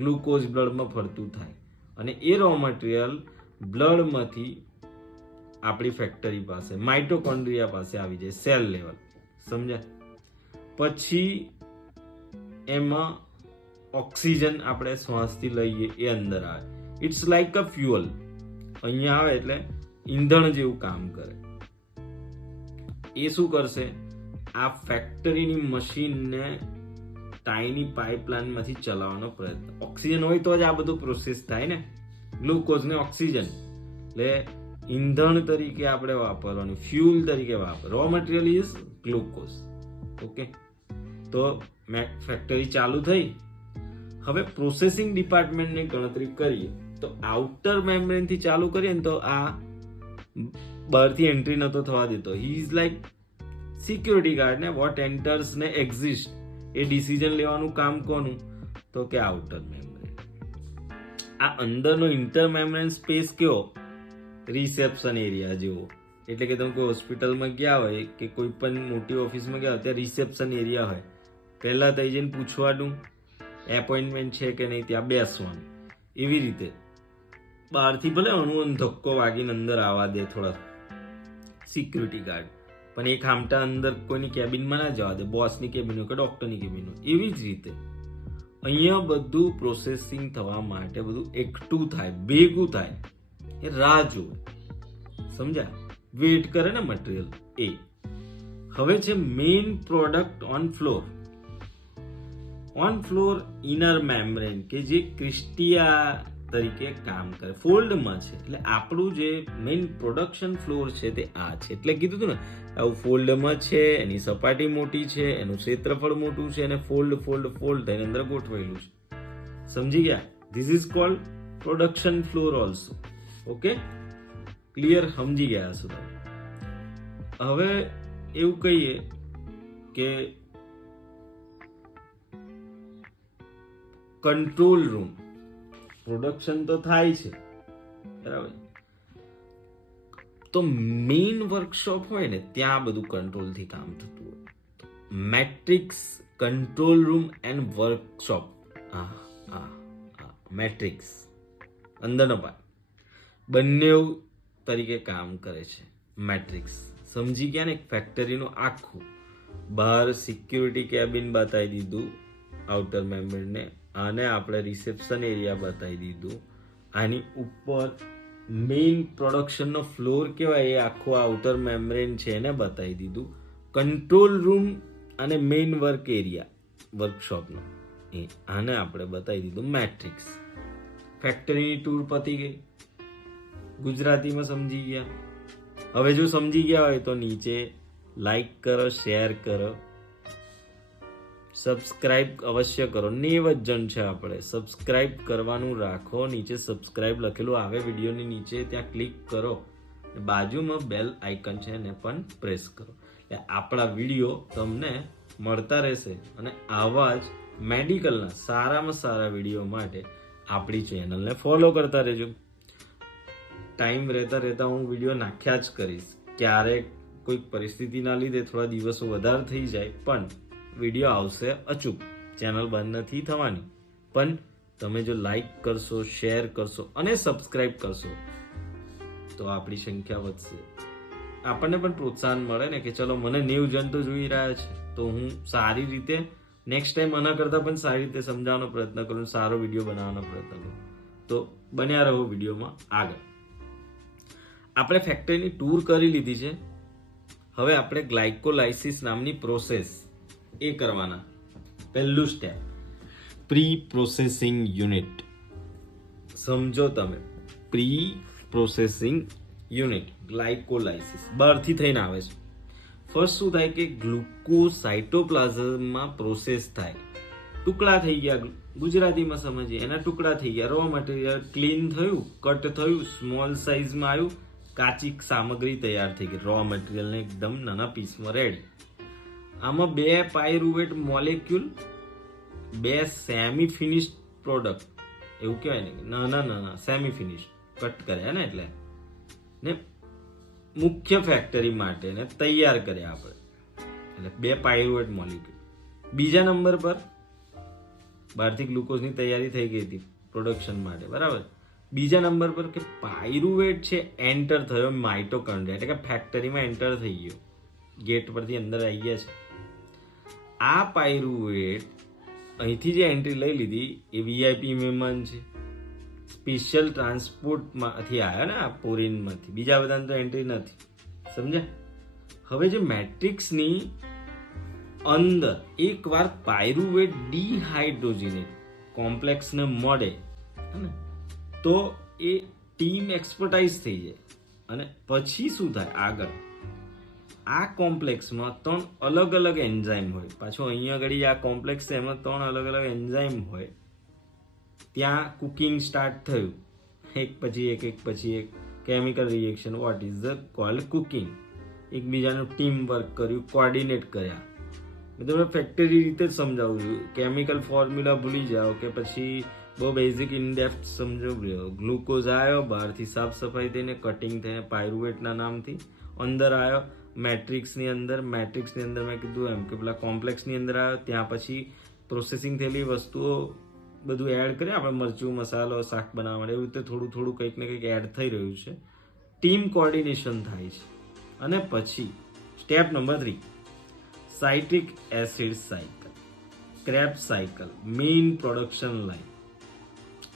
ગ્લુકોઝ બ્લડમાં ફરતું થાય અને એ રો મટીરિયલ બ્લડમાંથી આપણી ફેક્ટરી પાસે માઇટોકોન્ડ્રિયા પાસે આવી જાય સેલ લેવલ. સમજ્યા? પછી એમાં ઓક્સિજન આપણે શ્વાસથી લઈએ એ અંદર આવે. It's like a fuel. અહીંયા આવે એટલે ઈંધણ જેવું કામ કરે. એ શું કરશે? આ ફેક્ટરીની મશીનને ટાઈની પાઇપલાઇનમાંથી ચલાવવાનો પ્રયત્ન. ઓક્સિજન હોય તો જ આ બધું પ્રોસેસ થાય ને, ગ્લુકોઝ ને ઓક્સિજન. એટલે ઈંધણ તરીકે આપણે વાપરવાનું, ફ્યુલ તરીકે વાપર. Raw material is glucose. Okay. તો ફેક્ટરી ચાલુ થઈ. હવે પ્રોસેસિંગ ડિપાર્ટમેન્ટની ગણતરી કરીએ તો આઉટર મેમ્બ્રેન થી ચાલુ કરીએ ને તો આ બહારથી એન્ટ્રી નતો થવા દેતો. He is like security guard ને વોટ એન્ટર્સ ને એક્ઝિસ્ટ એ ડિસિઝન લેવાનું કામ કોનું? તો કે આઉટર મેમ્બ્રેન. આ અંદરનો ઇન્ટર મેમ્બ્રેન સ્પેસ કેવો? રિસેપ્શન એરિયા જેવો. એટલે કે તમે કોઈ હોસ્પિટલમાં ગયા હોય કે કોઈ પણ મોટી ઓફિસમાં ગયા હોય ત્યાં રિસેપ્શન એરિયા હોય. પહેલા થઈ જઈને પૂછવાનું એપોઇન્ટમેન્ટ છે કે નહીં, ત્યાં બેસવાનું. એવી રીતે બહારથી ભલે અણુ ધક્કો વાગીને અંદર આવવા દે થોડા સિક્યુરિટી ગાર્ડ, પણ એક આમટા અંદર કોઈની કેબિનમાં ના જવા દે, બોસની કેબિન હોય કે ડોક્ટરની કેબિન હોય. એવી જ રીતે અહીંયા બધું પ્રોસેસિંગ થવા માટે બધું એકઠું થાય, ભેગું થાય, એ રાહ જોવે. સમજ્યા? વેઇટ કરે ને મટીરિયલ એ. હવે છે main product on floor. On floor inner membrane કે જે ક્રિસ્ટિયા તરીકે કામ કરે, ફોલ્ડમાં છે. એટલે આપણું જે મેઇન પ્રોડક્શન ફ્લોર છે તે આ છે. એટલે કીધું હતું ને આવું ફોલ્ડમાં છે, એની સપાટી મોટી છે, એનું ક્ષેત્રફળ મોટું છે, અને ફોલ્ડ ફોલ્ડ ફોલ્ડ થઈને અંદર ગોઠવાયેલું છે. સમજી ગયા? This is called production floor also. Okay, clear? સમજી ગયા છો તમે? હવે એવું કહીએ કે કંટ્રોલ રૂમ. પ્રોડક્શન તો થાય છે બરાબર, તો મેઇન વર્કશોપ હોય ને ત્યાં બધું કંટ્રોલથી કામ થતું હોય. Matrix, control room and workshop. Matrix અંદરનો પાર્ટ બંને તરીકે કામ કરે છે. મેટ્રિક્સ સમજી ગયા ને? એક ફેક્ટરીનું આખું બહાર સિક્યુરિટી કેબિન બતાવી દીધું આઉટર મેમ્બ્રેનને, આને આપણે રિસેપ્શન એરિયા બતાવી દીધું, આની ઉપર મેઇન પ્રોડક્શનનો ફ્લોર કહેવાય એ આખો આઉટર મેમ્બ્રેન છે એને બતાવી દીધું. કંટ્રોલ રૂમ અને મેઇન વર્ક એરિયા વર્કશોપનો એ આને આપણે બતાવી દીધું મેટ્રિક્સ. ફેક્ટરીની ટૂર પતી ગઈ. ગુજરાતીમાં સમજી ગયા? હવે જો સમજી ગયા હોય તો નીચે લાઈક કરો, શેર કરો, સબસ્ક્રાઇબ અવશ્ય કરો. 90 જણ છે આપણે. સબસ્ક્રાઇબ કરવાનું રાખો. નીચે સબસ્ક્રાઇબ લખેલું આવે વિડીયોની નીચે, ત્યાં ક્લિક કરો. બાજુમાં બેલ આઇકન છે એને પણ પ્રેસ કરો. એટલે આપણા વિડીયો તમને મળતા રહેશે. અને આવા જ મેડિકલના સારામાં સારા વિડીયો માટે આપણી ચેનલને ફોલો કરતા રહેજો. ટાઈમ રહેતા હું વિડીયો નાખ્યા જ કરીશ. ક્યારેક કોઈક પરિસ્થિતિના લીધે થોડા દિવસો વધારે થઈ જાય, પણ વિડીયો આવશે અચૂક. ચેનલ બંધ નથી થવાની. પણ તમે જો લાઈક કરશો, શેર કરશો અને સબસ્ક્રાઇબ કરશો તો આપણી સંખ્યા વધશે. આપણને પણ પ્રોત્સાહન મળે ને કે ચલો મને 90 જણ તો જોઈ રહ્યા છે, તો હું સારી રીતે નેક્સ્ટ ટાઈમ આના કરતાં પણ સારી રીતે સમજાવવાનો પ્રયત્ન કરું, સારો વિડીયો બનાવવાનો પ્રયત્ન કરું. તો બન્યા રહો વિડીયોમાં આગળ. આપણે ફેક્ટરીની ટૂર કરી લીધી છે. હવે આપણે ગ્લાયકોલાઇસિસ નામની પ્રોસેસ એ કરવાના. પહેલું સ્ટેપ પ્રી પ્રોસેસિંગ યુનિટ. સમજો તમે, પ્રી પ્રોસેસિંગ યુનિટ ગ્લાયકોલાઇસિસ બહારથી થઈને આવે છે. ફર્સ્ટ શું થાય કે ગ્લુકોઝ સાયટોપ્લાઝમમાં પ્રોસેસ થાય. ટુકડા થઈ ગયા, ગુજરાતીમાં સમજીએ, એના ટુકડા થઈ ગયા. રો મટીરિયલ ક્લીન થયું, કટ થયું, સ્મોલ સાઇઝમાં આવ્યું, કાચી સામગ્રી તૈયાર થઈ ગઈ. રો મટીરિયલને એકદમ નાના પીસમાં રેડી. આમાં 2 pyruvate molecule, 2 semi finished product, એવું કહેવાય ને, નાના સેમી ફિનિશ્ડ કટ કર્યા ને, એટલે ને મુખ્ય ફેક્ટરી માટે ને તૈયાર કર્યા આપણે. એટલે 2 પાયરુવેટ મોલેક્યુલ. બીજા નંબર પર બહારથી ગ્લુકોઝની તૈયારી થઈ ગઈ હતી પ્રોડક્શન માટે, બરાબર. બીજા નંબર પર કે પાયરુવેટ છે એન્ટર થયો માઇટોકોન્ડ્રિયા, એટલે કે ફેક્ટરીમાં એન્ટર થઈ ગયો, ગેટ પરથી અંદર આવી ગયા છે. આ પાયરુવેટ અહીંથી જે એન્ટ્રી લઈ લીધી એ વીઆઈપી મહેમાન છે, સ્પેશિયલ ટ્રાન્સપોર્ટમાંથી આવ્યા ને આ પોરિનમાંથી, બીજા બધાને તો એન્ટ્રી નથી. સમજ્યા? હવે જે મેટ્રિક્સની અંદર એકવાર પાયરુવેટ ડિહાઇડ્રોજનેટ કોમ્પ્લેક્સને મળે તો એ ટીમ એક્સપર્ટાઇઝ થઈ જાય. અને પછી શું થાય આગળ? આ કોમ્પ્લેક્સમાં 3 અલગ અલગ એન્ઝાઇમ હોય. પાછું અહીંયા આગળ આ કોમ્પ્લેક્સ છે એમાં 3 અલગ અલગ એન્ઝાઇમ હોય. ત્યાં કુકિંગ સ્ટાર્ટ થયું. એક પછી એક chemical reaction, what is the cold cooking, એકબીજાનું ટીમ વર્ક કર્યું, કોર્ડિનેટ કર્યા. મેં તમને ફેક્ટરી રીતે જ સમજાવું છું, કેમિકલ ફોર્મ્યુલા ભૂલી જાઓ કે પછી બહુ બેઝિક ઇનડેપ્થ સમજો. ગ્લુકોઝ આવ્યો બહારથી સાફ સફાઈ થઈને કટિંગ થઈને પાયરુવેટના નામથી અંદર આવ્યો મેટ્રિક્સની અંદર મેં કીધું એમ કે પેલા કોમ્પ્લેક્સની અંદર આવ્યો, ત્યાં પછી પ્રોસેસિંગ થયેલી વસ્તુઓ બધું એડ કરીએ આપણે, મરચું મસાલો શાક બનાવવા માટે, એવી રીતે થોડું કંઈક ને કંઈક એડ થઈ રહ્યું છે, ટીમ કોર્ડિનેશન થાય છે. અને પછી step number 3, citric acid cycle, crabs cycle, main production line,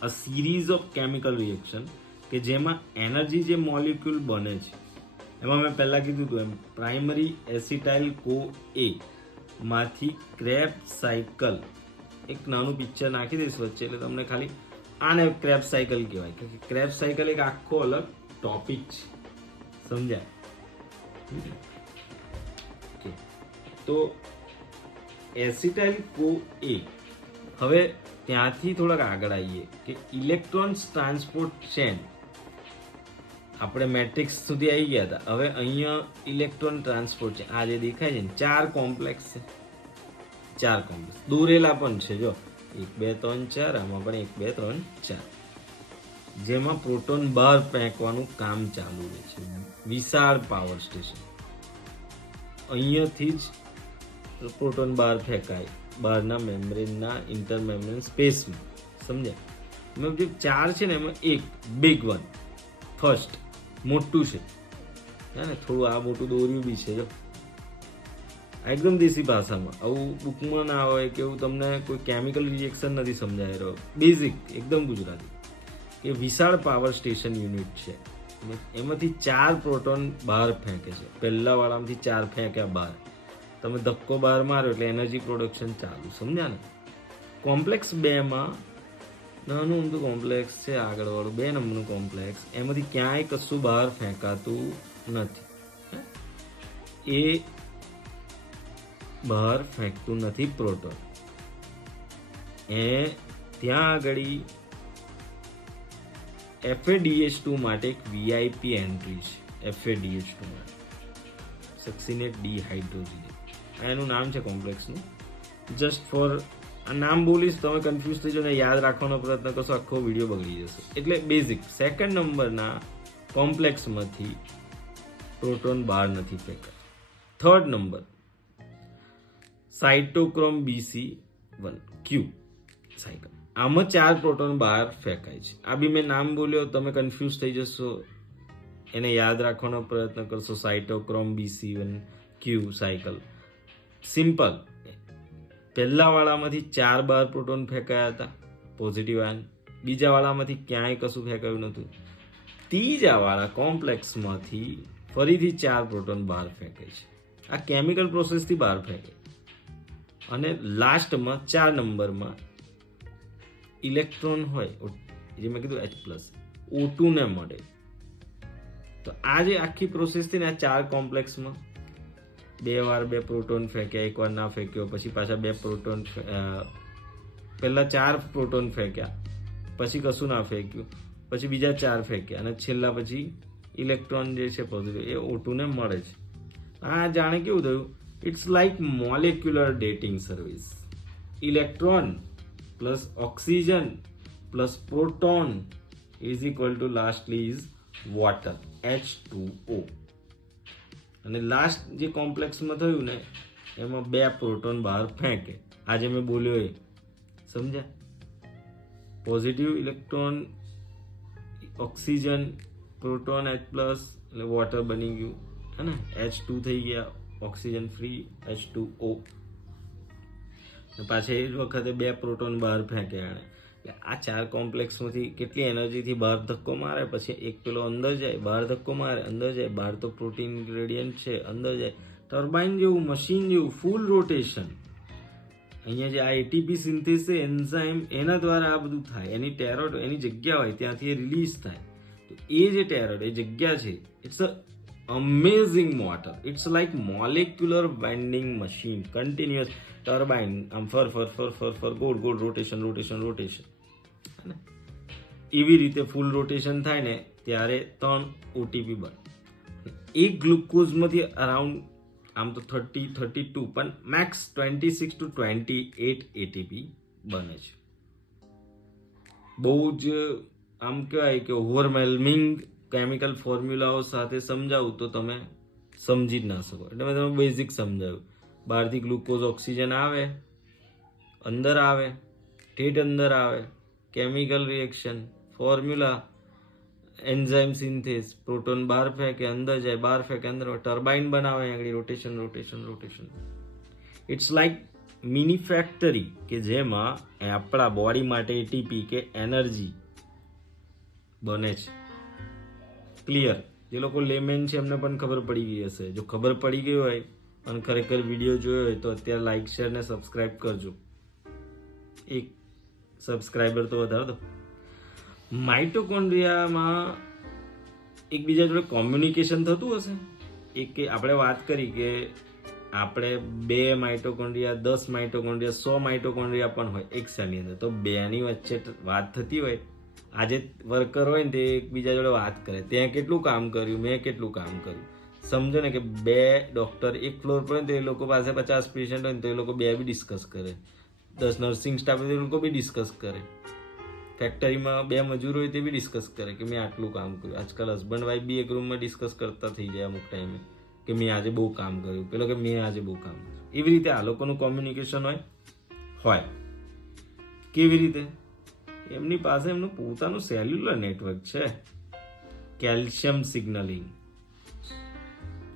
a series of chemical reaction કે જેમાં એનર્જી જે મોલિક્યુલ બને છે એમાં મેં પહેલાં કીધું હતું એમ, પ્રાઇમરી એસિટાઇલ કો એ માંથી ક્રેબ્સ સાયકલ, એક નાનું પિક્ચર નાખી દઈશ વચ્ચે એટલે તમને ખાલી આને ક્રેબ્સ સાયકલ કહેવાય, કે ક્રેબ્સ સાયકલ એક આખો અલગ ટોપિક છે, સમજાય? તો એસિટાઇલ કો એ, હવે ત્યાંથી થોડાક આગળ આવીએ કે ઇલેક્ટ્રોન્સ ટ્રાન્સપોર્ટ ચેન, આપણે મેટ્રિક્સ સુધી આવી ગયા હતા, હવે અહીંયા ઇલેક્ટ્રોન ટ્રાન્સપોર્ટ ચેન, આ જે દેખાય છે ને 4 કોમ્પ્લેક્સ છે, 4 કોમ્પ્લેક્સ દોરેલા પણ છે, જો 1 2 3 4, આમાં પણ 1 2 3 4, જેમાં પ્રોટોન બહાર ફેંકવાનું કામ ચાલુ રહે છે. વિશાળ પાવર સ્ટેશન, અહીંયાથી જ પ્રોટોન બહાર ફેંકાય બહારના મેમ્બ્રેનના ઇન્ટરમેમ્બ્રેન સ્પેસમાં, સમજ્યા? મેં જે 4 છે ને એમાં એક બિગ વન ફર્સ્ટ મોટું છે, હે ને, થોડું આ મોટું દોર્યું બી છે, જો આ એકદમ દેશી ભાષામાં, આવું બુકમાં ના હોય કે એવું તમને કોઈ કેમિકલ રિએક્શન નથી સમજાય રહ્યો, બેઝિક એકદમ ગુજરાતી. એ વિશાળ પાવર સ્ટેશન યુનિટ છે, એમાંથી 4 પ્રોટોન બહાર ફેંકે છે. પહેલા વાળામાંથી 4 ફેંક્યા બહાર, તમે ધક્કો બહાર મારો એટલે એનર્જી પ્રોડક્શન ચાલુ, સમજ્યા ને? કોમ્પ્લેક્સ 2 માં નાનું ઊંધું કોમ્પ્લેક્સ છે આગળવાળું 2 નંબરનું કોમ્પ્લેક્સ, એમાંથી ક્યાંય કશું બહાર ફેંકાતું નથી, એ બહાર ફેંકતું નથી પ્રોટોન, એ ત્યાં આગળ FADH2 માટે એક VIP એન્ટ્રી છે, FADH2 માટે સક્સિનેટ ડિહાઇડ્રોજનેટ, એનું નામ છે કોમ્પ્લેક્સનું. જસ્ટ ફોર આ નામ બોલીશ તમે કન્ફ્યુઝ થઈ જાઓ ને યાદ રાખવાનો પ્રયત્ન કરશો, આખો વિડીયો બગડી જશે. એટલે બેઝિક સેકન્ડ નંબરના કોમ્પ્લેક્સમાંથી પ્રોટોન બહાર નથી ફેંકાય. Third number cytochrome BC1 Q cycle, આમાં 4 પ્રોટોન બહાર ફેંકાય છે. આ બી મેં નામ બોલ્યો, તમે કન્ફ્યુઝ થઈ જશો, એને યાદ રાખવાનો પ્રયત્ન કરશો. Cytochrome BC1 Q cycle simple, પહેલા વાળામાંથી 4 બહાર પ્રોટોન ફેંકાયા હતા પોઝિટિવ આયન, બીજા વાળામાંથી ક્યાંય કશું ફેંકાયું નહોતું, ત્રીજા વાળા કોમ્પ્લેક્સમાંથી ફરીથી 4 પ્રોટોન બહાર ફેંકે છે. આ કેમિકલ પ્રોસેસથી બહાર ફેંકે. અને લાસ્ટમાં 4 નંબરમાં ઇલેક્ટ્રોન હોય, જે મેં કીધું H+, O2 ને મળે. તો આ જે આખી પ્રોસેસ થી ને આ 4 કોમ્પ્લેક્સમાં 2 વાર 2 પ્રોટોન ફેંક્યા, એક વાર ના ફેંક્યો, પછી પાછા 2 પ્રોટોન, પહેલા 4 પ્રોટોન ફેંક્યા, પછી કશું ના ફેંક્યું, પછી બીજા 4 ફેંક્યા, અને છેલ્લા પછી ઇલેક્ટ્રોન જે છે પોઝિટિવ એ O2 ને મળે છે. આ જાણે કેવું થયું, it's like molecular dating service. Electron plus oxygen plus proton is equal to lastly is water, H2O. અને લાસ્ટ જે કોમ્પ્લેક્સમાં થયું ને એમાં 2 પ્રોટોન બહાર ફેંકે, આજે મેં બોલ્યો એ સમજ્યા? Positive electron, oxygen, proton H+, એટલે વોટર બની ગયું, હે ને, H2 થઈ ગયા, ઓક્સિજન ફ્રી H2O. પાછા એ જ વખતે 2 પ્રોટોન બહાર ફેંકે આણે. આ 4 કોમ્પ્લેક્સમાંથી કેટલી એનર્જીથી બહાર ધક્કો મારે, પછી એક પેલો અંદર જાય, બહાર ધક્કો મારે, અંદર જાય, બહાર તો પ્રોટીન ગ્રેડિયન્ટ છે, અંદર જાય, ટર્બાઇન જેવું, મશીન જેવું, ફૂલ રોટેશન. અહીંયા જે આ ATP સિન્થેસિસ એન્ઝાઇમ એના દ્વારા આ બધું થાય, એની ટેરોડ એની જગ્યા હોય ત્યાંથી એ રિલીઝ થાય. તો એ જે ટેરોડ એ જગ્યા છે, it's a amazing motor, it's like molecular vending machine, continuous turbine, આમ ફર ગોળ રોટેશન. એવી રીતે ફૂલ રોટેશન થાય ને ત્યારે 3 ઓટીપી બને. એક ગ્લુકોઝમાંથી અરાઉન્ડ આમ તો 32 પણ મેક્સ 26 to 28 એટીપી બને છે. બહુ જ આમ કહેવાય કે ઓવરવેલ્મિંગ કેમિકલ ફોર્મ્યુલાઓ સાથે સમજાવું તો તમે સમજી જ ના શકો, એટલે મેં તમે બેઝિક સમજાવ્યું. બહારથી ગ્લુકોઝ ઓક્સિજન આવે, અંદર આવે, ઠેઠ અંદર આવે, chemical reaction, formula, enzyme synthase, proton બહાર ફેંકે, અંદર જાય, બહાર ફેંકે, અંદર, ટર્બાઇન બનાવે, આગળ rotation rotation rotation. It's like mini factory કે જેમાં આપણા બોડી માટે એટીપી કે એનર્જી બને છે. ક્લિયર? જે લોકો લેમેન છે એમને પણ ખબર પડી ગઈ હશે. જો ખબર પડી ગઈ હોય અને ખરેખર વિડીયો જોયો હોય તો અત્યારે લાઈક શેર ને સબસ્ક્રાઇબ કરજો. એક સબસ્ક્રાઇબર તો વધારો દો. માઇટોકોન્ડ્રિયામાં એકબીજા જોડે કોમ્યુનિકેશન થતું હશે. એક કે આપણે વાત કરી કે આપણે 2 માઇટોકોન્ડ્રિયા, 10 માઇટોકોન્ડ્રિયા, 100 માઇટોકોન્ડ્રિયા પણ હોય એક સેલની અંદર, તો બેની વચ્ચે વાત થતી હોય. આજે વર્કર હોય ને તે એકબીજા જોડે વાત કરે, ત્યાં કેટલું કામ કર્યું, મેં કેટલું કામ કર્યું. સમજો ને કે 2 ડૉક્ટર એક ફ્લોર પર હોય તો એ લોકો પાસે 50 પેશન્ટ હોય ને તો એ લોકો 2 બી ડિસ્કસ કરે, 10 નર્સિંગ સ્ટાફ હોય તો એ લોકો બી ડિસ્કસ કરે, ફેક્ટરીમાં 2 મજૂર હોય તે બી ડિસ્કસ કરે કે મેં આટલું કામ કર્યું. આજકાલ હસબન્ડ વાઈફ બી એક રૂમમાં ડિસ્કસ કરતા થઈ જાય અમુક ટાઈમે કે મેં આજે બહુ કામ કર્યું, પેલો કે મેં આજે બહુ કામ કર્યું. એવી રીતે આ લોકોનું કોમ્યુનિકેશન હોય. કેવી રીતે? એમની પાસે એમનું પોતાનું સેલ્યુલર નેટવર્ક છે. Calcium signalling.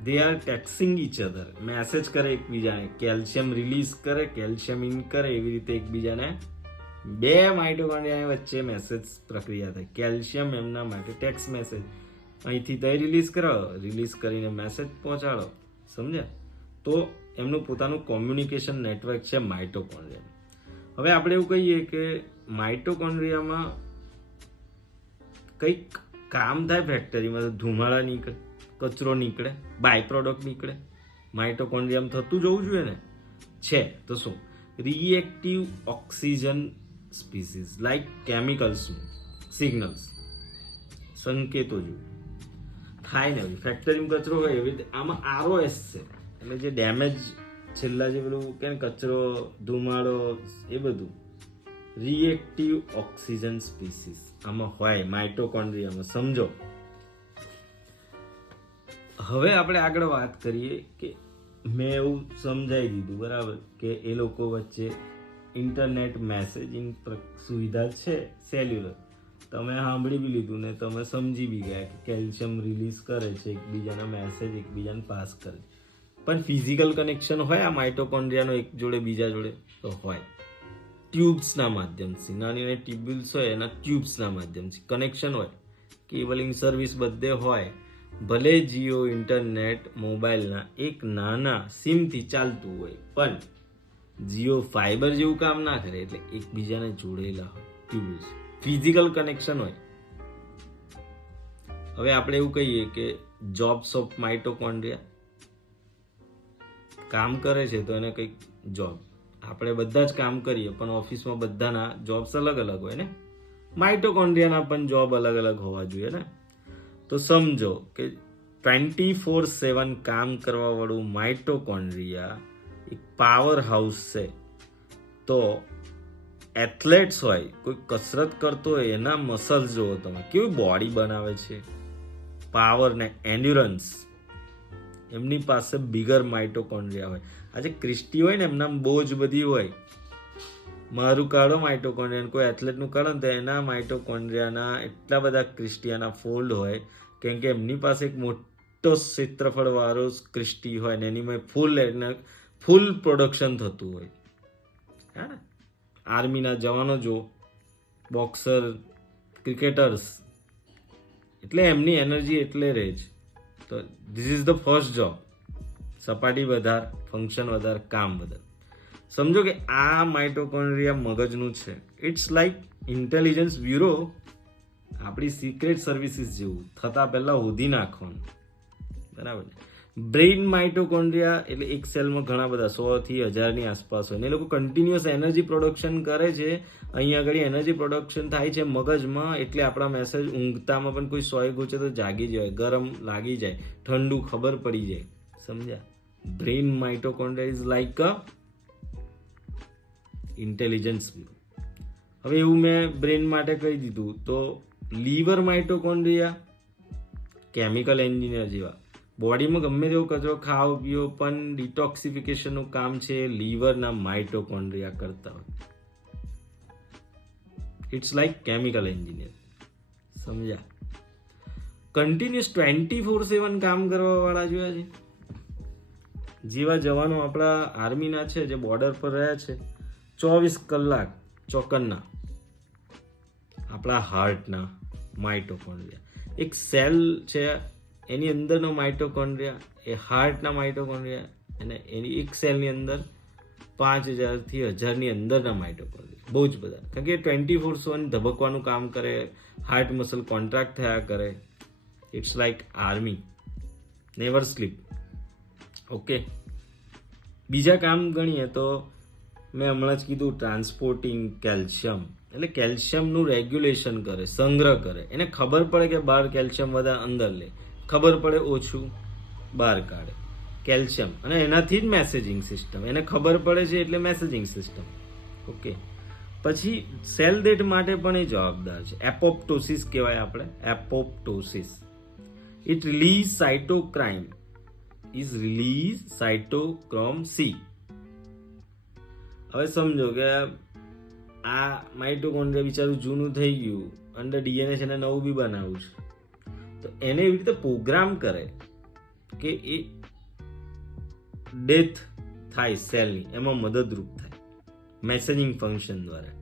They are texting each other. Message કરે એકબીજાને, કેલ્શિયમ રિલીઝ કરે, કેલ્શિયમ ઇન કરે. એવી રીતે એકબીજાને 2 માઇટોકોન્ડ્રિયા વચ્ચે મેસેજ પ્રક્રિયા થાય. કેલ્શિયમ એમના માટે ટેક્સ મેસેજ અહીંથી તય રિલીઝ કરો, રિલીઝ કરીને મેસેજ પહોંચાડો. સમજ્યા? તો એમનું પોતાનું કોમ્યુનિકેશન નેટવર્ક છે માઇટોકોન્ડ્રિયા. હવે આપણે એવું કહીએ કે માઇટોકોન્ડ્રિયામાં કંઈક કામ થાય ફેક્ટરીમાં, ધુમાડા નીકળે, કચરો નીકળે, બાય પ્રોડક્ટ નીકળે. માઇટોકોન્ડ્રિયામાં થતું જવું જોઈએ ને? છે તો શું? Reactive oxygen species like chemicals, signals, સંકેતો જોઈએ થાય ને. ફેક્ટરીમાં કચરો હોય એવી રીતે આમાં આરઓએસ છે, એટલે જે ડેમેજ છેલ્લા જે પેલું કે કચરો, ધુમાડો, એ બધું રિએક્ટિવ ઓક્સિજન સ્પીસીસ આમાં હોય માઇટોકોન્ડ્રિયામાં. સમજો. હવે આપણે આગળ વાત કરીએ કે મેં એવું સમજાવી દીધું બરાબર કે એ લોકો વચ્ચે ઇન્ટરનેટ મેસેજિંગ સુવિધા છે સેલ્યુલર. તમે સાંભળી બી લીધું ને તમે સમજી બી ગયા કે કેલ્શિયમ રિલીઝ કરે છે, એકબીજાના મેસેજ એકબીજાને પાસ કરે. પણ ફિઝિકલ કનેક્શન હોય આ માઇટોકોન્ડ્રિયાનો એક જોડે બીજા જોડે તો હોય. ટ્યુબ્સના માધ્યમથી, નાની નાની ટ્યુબ્યુલ્સ હોય એના ટ્યુબ્સના માધ્યમથી કનેક્શન હોય. કેબલિંગ સર્વિસ બધે હોય. ભલે જીઓ ઇન્ટરનેટ મોબાઈલના એક નાના સિમથી ચાલતું હોય પણ જીઓ ફાઈબર જેવું કામ ના કરે, એટલે એકબીજાને જોડેલા હોય ટ્યુબ્સ, ફિઝિકલ કનેક્શન હોય. હવે આપણે એવું કહીએ કે જોબ્સ ઓફ માઇટોકોન્ડ્રિયા કામ કરે છે તો એને કંઈક જોબ. આપણે બધા જ કામ કરીએ પણ ઓફિસમાં બધાના જોબ્સ અલગ અલગ હોય ને. માઇટોકોન્ડ્રિયાના પણ જોબ અલગ અલગ હોવા જોઈએ ને. તો સમજો કે 24/7 કામ કરવા વાળું માઇટોકોન્ડ્રિયા એક પાવર હાઉસ છે. તો એથ્લેટ્સ હોય, કોઈ કસરત કરતો હોય, એના મસલ્સ જુઓ તમે, કેવી બોડી બનાવે છે, પાવર ને એન્ડ્યુરન્સ. એમની પાસે બિગર માઇટોકોન્ડ્રિયા હોય. આજે ક્રિસ્ટી હોય ને એમના બહુ જ બધી હોય. મારું કાઢો માઇટોકોન્ડ્રિયા, કોઈ એથ્લેટનું કાઢો ને તો એના માઇટોકોન્ડ્રિયાના એટલા બધા ક્રિસ્ટિયાના ફોલ્ડ હોય કેમ કે એમની પાસે એક મોટો ક્ષેત્રફળ વાળો ક્રિસ્ટી હોય ને એની ફૂલ પ્રોડક્શન થતું હોય. હા ને? આર્મીના જવાનો જો, બોક્સર, ક્રિકેટર્સ, એટલે એમની એનર્જી એટલે રહે છે. તો this is the first job. સપાટી વધાર, ફંક્શન વધાર, કામ વધાર. સમજો કે આ માઇટોકોન્ડ્રિયા મગજનું છે. ઇટ્સ લાઈક ઇન્ટેલિજન્સ બ્યુરો, આપણી સિક્રેટ સર્વિસીસ જેવું. થતાં પહેલાં શોધી નાખવાનું, બરાબર ને? બ્રેઇન માઇટોકોન્ડ્રિયા એટલે એક સેલમાં ઘણા બધા 100 થી 1000ની આસપાસ હોય ને એ લોકો કન્ટિન્યુઅસ એનર્જી પ્રોડક્શન કરે છે. અહીંયા આગળ એનર્જી પ્રોડક્શન થાય છે મગજમાં, એટલે આપણા મેસેજ ઊંઘતામાં પણ કોઈ સોય ગોચે તો જાગી જાય, ગરમ લાગી જાય, ઠંડુ ખબર પડી જાય. સમજ્યા? Brain mitochondria is like uh intelligence. હવે એવું મેં બ્રેઇન માટે કહી દીધું. તો લીવર માઇટોકોન્ડ્રિયા કેમિકલ એન્જિનિયર જેવા, બોડીમાં ગમે તેવો કચરો ખાઓ પીઓ પણ ડિટોક્સિફિકેશનનું કામ છે લીવરના માઇટોકોન્ડ્રિયા કરતા હોય. It's like chemical engineer. સમજ્યા? કન્ટિન્યુઅસ 24/7 કામ કરવા વાળા જોયા છે. જેવા જવાનો આપણા આર્મીના છે જે બોર્ડર પર રહ્યા છે, 24 કલાક ચોકન્ના. આપણા હાર્ટના માઇટોકોન્ડ્રિયા, એક સેલ છે એની અંદરનો માઇટોકોન્ડ્રિયા, એ હાર્ટના માઇટોકોન્ડ્રિયા, અને એની એક સેલની અંદર 5000 થી 1000ની અંદરના માઇટોકોન્ડ્રિયા, બહુ જ બધા. કારણ કે 24/7 ધબકવાનું કામ કરે, હાર્ટ મસલ કોન્ટ્રાક્ટ થયા કરે. It's like army, never sleep. Okay, બીજા કામ ગણીએ તો મેં હમણાં જ કીધું ટ્રાન્સપોર્ટિંગ કેલ્શિયમ, એટલે કેલ્શિયમનું રેગ્યુલેશન કરે, સંગ્રહ કરે. એને ખબર પડે કે બહાર કેલ્શિયમ વધારે અંદર લે, ખબર પડે ઓછું બહાર કાઢે કેલ્શિયમ, અને એનાથી જ મેસેજિંગ સિસ્ટમ. એને ખબર પડે છે એટલે મેસેજિંગ સિસ્ટમ. ઓકે, પછી સેલ ડેથ માટે પણ એ જવાબદાર છે. એપોપ્ટોસિસ કહેવાય આપણે, apoptosis. It release cytokine, is release cytochrome C. હવે સમજો કે આ માઇટોકોન્ડ્રિયા બિચારું જૂનું થઈ ગયું, અંદર ડીએનએ છે એને નવું બી બનાવવું છે, તો એને એવી રીતે પ્રોગ્રામ કરે કે એ ડેથ થાય સેલની, એમાં મદદરૂપ થાય મેસેજિંગ ફંક્શન દ્વારા.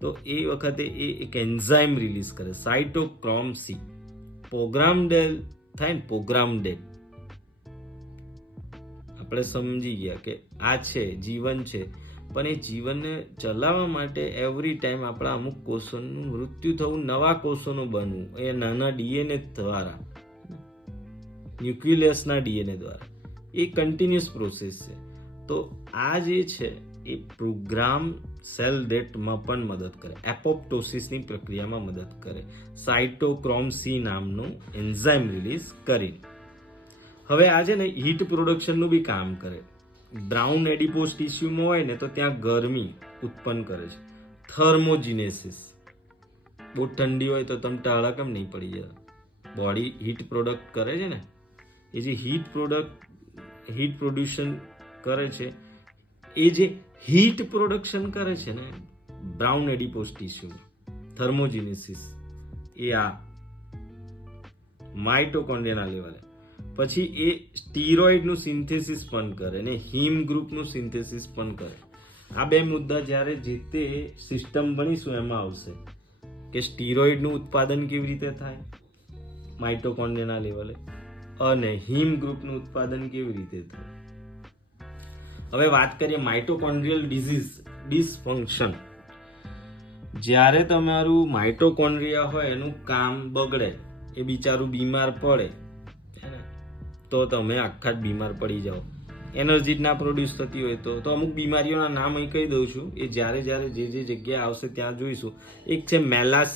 તો એ વખતે એ એક એન્ઝાઇમ રિલીઝ કરે, સાઇટોક્રોમ સી. પ્રોગ્રામ ડેલ થાય ને, પ્રોગ્રામ ડેલ. આપણે સમજી ગયા કે આ છે જીવન છે, પણ એ જીવનને ચલાવવા માટે એવરી ટાઈમ આપણા અમુક કોષોનું મૃત્યુ થવું, નવા કોષોનું બનવું, એ નાના ડીએનએ દ્વારા, ન્યુક્લિયસના ડીએનએ દ્વારા, એ કન્ટિન્યુઅસ પ્રોસેસ છે. તો આ જે છે એ પ્રોગ્રામ સેલ ડેથમાં પણ મદદ કરે, એપોપ્ટોસિસની પ્રક્રિયામાં મદદ કરે, સાઇટોક્રોમ સી નામનું એન્ઝાઇમ રિલીઝ કરી. હવે આ છે ને હીટ પ્રોડક્શનનું બી કામ કરે. બ્રાઉન એડિપોઝ ટિશ્યુમાં હોય ને તો ત્યાં ગરમી ઉત્પન્ન કરે છે, થર્મોજીનેસિસ. બહુ ઠંડી હોય તો તમે ટાળા કેમ નહીં પડી જાય? બોડી હીટ પ્રોડક્ટ કરે છે ને, એ જે હીટ પ્રોડ્યુશન કરે છે, એ જે હીટ પ્રોડક્શન કરે છે ને બ્રાઉન એડિપોઝ ટિશ્યુમાં, થર્મોજીનેસિસ, એ આ માઇટોકોન્ડ્રિયાના લેવલે. પછી એ સ્ટીરોઇડનું સિન્થેસિસ પણ કરે ને હિમ ગ્રુપનું સિન્થેસિસ પણ કરે. આ બે મુદ્દા જ્યારે જે તે સિસ્ટમ ભણીશું એમાં આવશે કે સ્ટીરોઇડનું ઉત્પાદન કેવી રીતે થાય માઇટોકોન્ડ્રિયાના લેવલે, અને હિમ ગ્રુપનું ઉત્પાદન કેવી રીતે થાય. હવે વાત કરીએ માઇટોકોન્ડ્રિયલ ડિસફંક્શન. જ્યારે તમારું માઇટોકોન્ડ્રિયા હોય એનું કામ બગડે, એ બિચારું બીમાર પડે, તો તમે આખા જ બીમાર પડી જાઓ. એનર્જી ના પ્રોડ્યુસ થતી હોય તો અમુક બીમારીઓના નામ અહીં કહી દઉં છું, એ જ્યારે જે જગ્યાએ આવશે ત્યાં જોઈશું. એક છે મેલાસ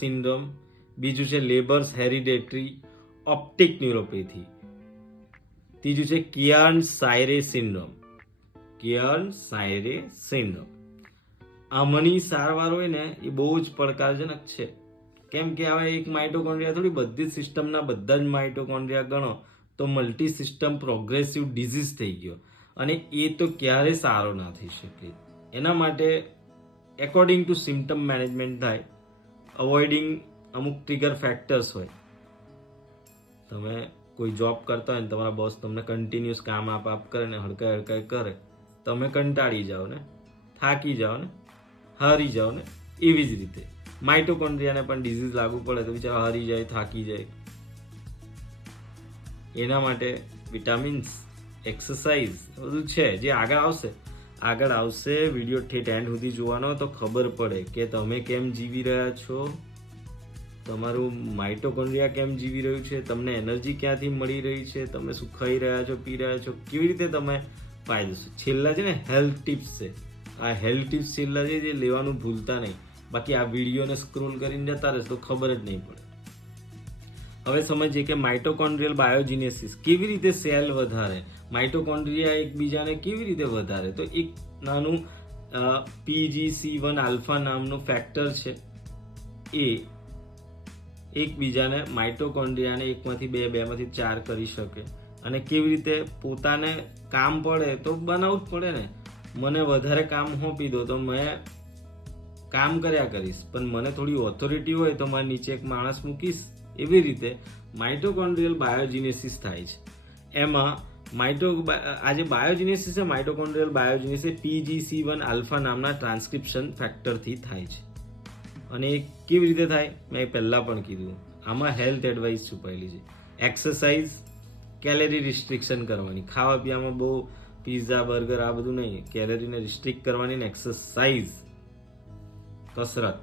સિન્ડ્રોમ, બીજું છે લેબર્સ હેરિડેટરી ઓપ્ટિક ન્યુરોપેથી, ત્રીજું છે કિયાર્ન સાયરે સિન્ડ્રોમ. આમની સારવાર હોય ને એ બહુ જ પડકારજનક છે. કેમ કે હવે એક માઇટોકોન્ડ્રિયા થોડી બધી સિસ્ટમના બધા જ માઇટોકોન્ડ્રિયા ગણો તો મલ્ટી સિસ્ટમ પ્રોગ્રેસિવ ડિઝીઝ થઈ ગયો, અને એ તો ક્યારે સારો ના થઈ શકે. એના માટે એકોર્ડિંગ ટુ સિમ્ટમ મેનેજમેન્ટ થાય, અવોઇડિંગ અમુક ટ્રિગર ફેક્ટર્સ હોય. તમે કોઈ જોબ કરતા હોય ને તમારા બોસ તમને કન્ટિન્યુઅસ કામ આપ કરે ને હડકાઈ કરે, તમે કંટાળી જાઓ ને, થાકી જાઓ ને, હારી જાઓ ને, એવી જ રીતે માઇટોકોન્ડ્રિયાને પણ ડિઝીઝ લાગુ પડે તો બિચારા હારી જાય, થાકી જાય. એના માટે વિટામિન્સ, એક્સરસાઇઝ બધું છે જે આગળ આવશે. વિડીયો ઠેઠ એન્ડ સુધી જોવાનો તો ખબર પડે કે તમે કેમ જીવી રહ્યા છો, તમારું માઇટોકોન્ડ્રિયા કેમ જીવી રહ્યું છે, તમને એનર્જી ક્યાંથી મળી રહી છે, તમે શું ખાઈ રહ્યા છો, પી રહ્યા છો, કેવી રીતે તમે ફાયદો છે. છેલ્લા છે ને હેલ્થ ટિપ્સ છે. આ હેલ્થ ટિપ્સ છેલ્લા છે જે લેવાનું ભૂલતા નહીં. બાકી આ વિડીયોને સ્ક્રોલ કરીને જતા રહેશે તો ખબર જ નહીં પડે. હવે સમજીએ કે માઇટોકોન્ડ્રિયલ બાયોજિનેસિસ કેવી રીતે સેલ વધારે, માઇટોકોન્ડ્રિયા એકબીજાને કેવી રીતે વધારે. તો એક નાનું PGC1 આલ્ફા નામનું ફેક્ટર છે, એ એકબીજાને માઇટોકોન્ડ્રિયાને એકમાંથી બે, બેમાંથી ચાર કરી શકે. અને કેવી રીતે પોતાને કામ પડે તો બનાવવું જ પડે ને. મને વધારે કામ સોંપી દો તો મેં કામ કર્યા કરીશ, પણ મને થોડી ઓથોરિટી હોય તો મારે નીચે એક માણસ મૂકીશ. એવી રીતે માઇટોકોન્ડ્રિયલ બાયોજિનેસિસ થાય છે. એમાં આજે બાયોજિનેસિસ છે, માઇટોકોન્ડ્રિયલ બાયોજિનેસિસ PGC1 આલ્ફા નામના ટ્રાન્સક્રિપ્શન ફેક્ટરથી થાય છે. અને એ કેવી રીતે થાય મેં પહેલાં પણ કીધું. આમાં હેલ્થ એડવાઇસ છુપાયેલી છે. એક્સરસાઇઝ, કેલેરી રિસ્ટ્રિક્શન કરવાની, ખાવા પીવામાં બહુ પીઝા બર્ગર આ બધું નહીં, કેલેરીને રિસ્ટ્રિક્ટ કરવાની. ને એક્સરસાઇઝ, કસરત.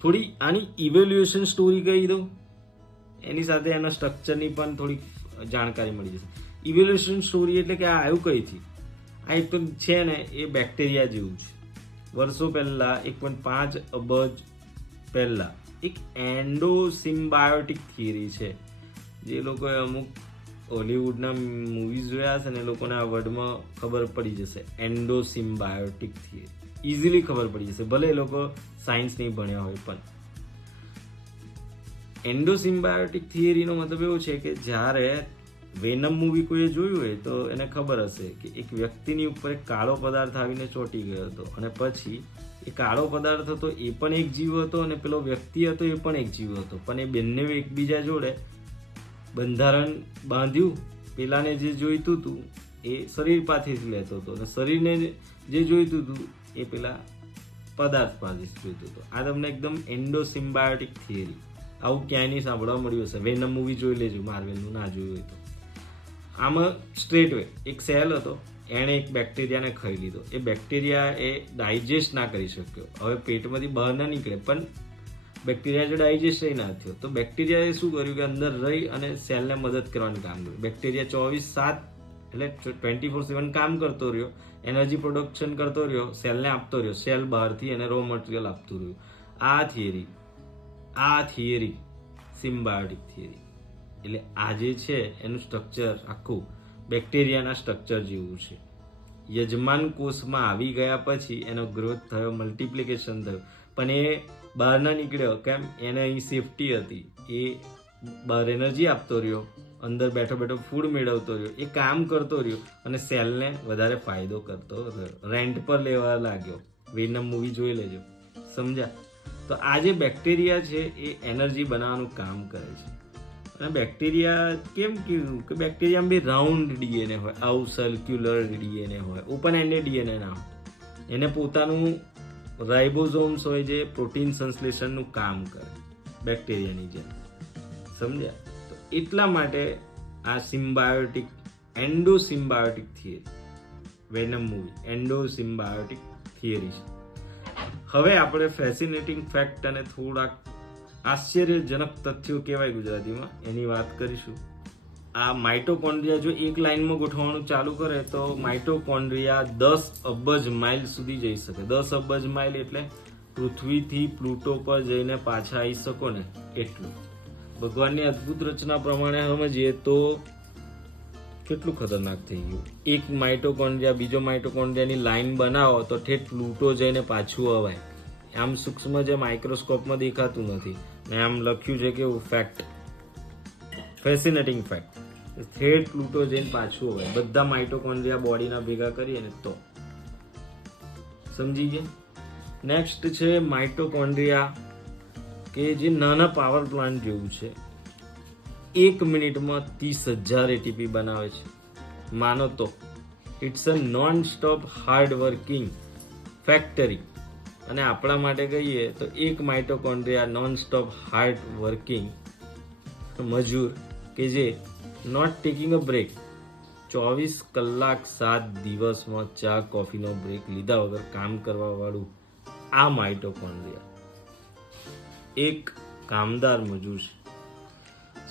થોડી આની ઇવેલ્યુએશન સ્ટોરી કહી દઉં, એની સાથે એના સ્ટ્રક્ચરની પણ થોડી જાણકારી મળી જશે. ઇવેલ્યુએશન સ્ટોરી એટલે કે આ આવ્યું કઈથી? આ એક તો છે ને એ બેક્ટેરિયા જેવું છે. વર્ષો પહેલા 1.5 અબજ પહેલા એક એન્ડોસિમ્બાયોટિક થિયરી છે. જે લોકોએ અમુક હોલિવૂડના મૂવીઝ જોયા છે ને એ લોકોને આ વર્ડમાં ખબર પડી જશે. એન્ડોસિમ્બાયોટિક થિયરી ઇઝીલી ખબર પડી જશે, ભલે એ લોકો સાયન્સ નહીં ભણ્યા હોય. પણ એન્ડોસિમ્બાયોટિક થિયરીનો મતલબ એવો છે કે જ્યારે વેનમ મૂવી કોઈએ જોયું હોય તો એને ખબર હશે કે એક વ્યક્તિની ઉપર એક કાળો પદાર્થ આવીને ચોંટી ગયો હતો, અને પછી એ કાળો પદાર્થ હતો એ પણ એક જીવ હતો, અને પેલો વ્યક્તિ હતો એ પણ એક જીવ હતો. પણ એ બંને એકબીજા જોડે બંધારણ બાંધ્યું. પેલાને જે જોઈતું હતું એ શરીર પાસેથી જ લેતો હતો, અને શરીરને જે જોઈતું હતું એ પેલા પદાર્થ પાસેથી જોઈતું હતું. આ તમને એકદમ એન્ડોસિમ્બાયોટિક થિયરી, આવું ક્યાંય નહીં સાંભળવા મળ્યું હશે. વેનમ મૂવી જોઈ લેજો, માર્વેલનું ના જોયું હોય તો. આમાં સ્ટ્રેટ વે એક સેલ હતો, એણે એક બેક્ટેરિયાને ખાઈ લીધો. એ બેક્ટેરિયા એ ડાયજેસ્ટ ના કરી શક્યો. હવે પેટમાંથી બહાર ના નીકળે, પણ બેક્ટેરિયા જો ડાયજેસ્ટ ના થયો તો બેક્ટેરિયાએ શું કર્યું કે અંદર રહી અને સેલને મદદ કરવાનું કામ કર્યું. બેક્ટેરિયા 24/7 એટલે 24/7 કામ કરતો રહ્યો, એનર્જી પ્રોડક્શન કરતો રહ્યો, સેલને આપતો રહ્યો, સેલ બહારથી એને રો મટીરિયલ આપતું રહ્યું. આ થિયરી સિમ્બાયોટિક થિયરી. એટલે આ જે છે એનું સ્ટ્રક્ચર આખું બેક્ટેરિયાના સ્ટ્રક્ચર જેવું છે. યજમાન કોષમાં આવી ગયા પછી એનો ગ્રોથ થયો, મલ્ટિપ્લિકેશન થયું, પણ એ બહાર ના નીકળ્યો. કેમ? એને અહીં સેફટી હતી. એ બહાર એનર્જી આપતો રહ્યો, અંદર બેઠો બેઠો ફૂડ મેળવતો રહ્યો, એ કામ કરતો રહ્યો અને સેલને વધારે ફાયદો કરતો રહ્યો. રેન્ટ પર લેવા લાગ્યો. વેનમ મૂવી જોઈ લેજો, સમજ્યા? તો આ જે બેક્ટેરિયા છે એ એનર્જી બનાવવાનું કામ કરે છે. અને બેક્ટેરિયા કેમ કીધું કે બેક્ટેરિયામાં બી રાઉન્ડ ડીએનએ હોય, આવું સર્ક્યુલર ડીએનએ હોય, ઓપન એન્ડેડ ડીએનએ ના હોય. એને પોતાનું રાઇબોઝોમ્સ હોય જે પ્રોટીન સંશ્લેષણનું કામ કરે બેક્ટેરિયાની જેમ, સમજ્યા? તો એટલા માટે આ symbiotic એન્ડોસિમ્બાયોટિક theory, Vennam movie એન્ડોસિમ્બાયોટિક theory છે. હવે આપણે ફેસિનેટિંગ ફેક્ટ અને થોડાક આશ્ચર્યજનક તથ્યો કહેવાય ગુજરાતીમાં, એની વાત કરીશું. આ માઇટોકોન્ડ્રિયા જો એક લાઇનમાં ગોઠવવાનું ચાલુ કરે તો માઇટોકોન્ડ્રિયા 10 અબજ માઇલ સુધી જઈ શકે. 10 અબજ માઇલ એટલે પૃથ્વીથી પ્લુટો પર જઈને પાછા આવી શકો ને એટલું. ભગવાનની અદ્ભુત રચના પ્રમાણે સમજીએ તો કેટલું ખતરનાક થઈ ગયું. એક માઇટોકોન્ડ્રિયા બીજો માઇટોકોન્ડ્રિયાની લાઈન બનાવો તો ઠેઠ પ્લુટો જઈને પાછું અવાય. આમ સૂક્ષ્મ જે માઇક્રોસ્કોપમાં દેખાતું નથી. ને આમ લખ્યું છે કે ફેક્ટ, ફેસિનેટિંગ ફેક્ટ, ઠેઠ પ્લુટો જઈને પાછું અવાય. બધા માઇટોકોન્ડ્રિયા બોડીના ભેગા કરીએ ને તો સમજી ગયા. નેક્સ્ટ છે માઇટોકોન્ડ્રિયા, કે જે નાના પાવર પ્લાન્ટ જેવું છે. 1 મિનિટમાં 30,000 ATP બનાવે છે. માનો તો it's a nonstop hard working factory. અને આપણા માટે કહીએ તો એક mitochondria nonstop hard working મજૂર કે જે નોટ ટેકિંગ અ બ્રેક, 24 કલાક 7 દિવસમાં ચા કોફીનો બ્રેક લીધા વગર કામ કરવા વાળું આ માઇટોકોન્ડ્રિયા. એક કામદાર મજૂર છે.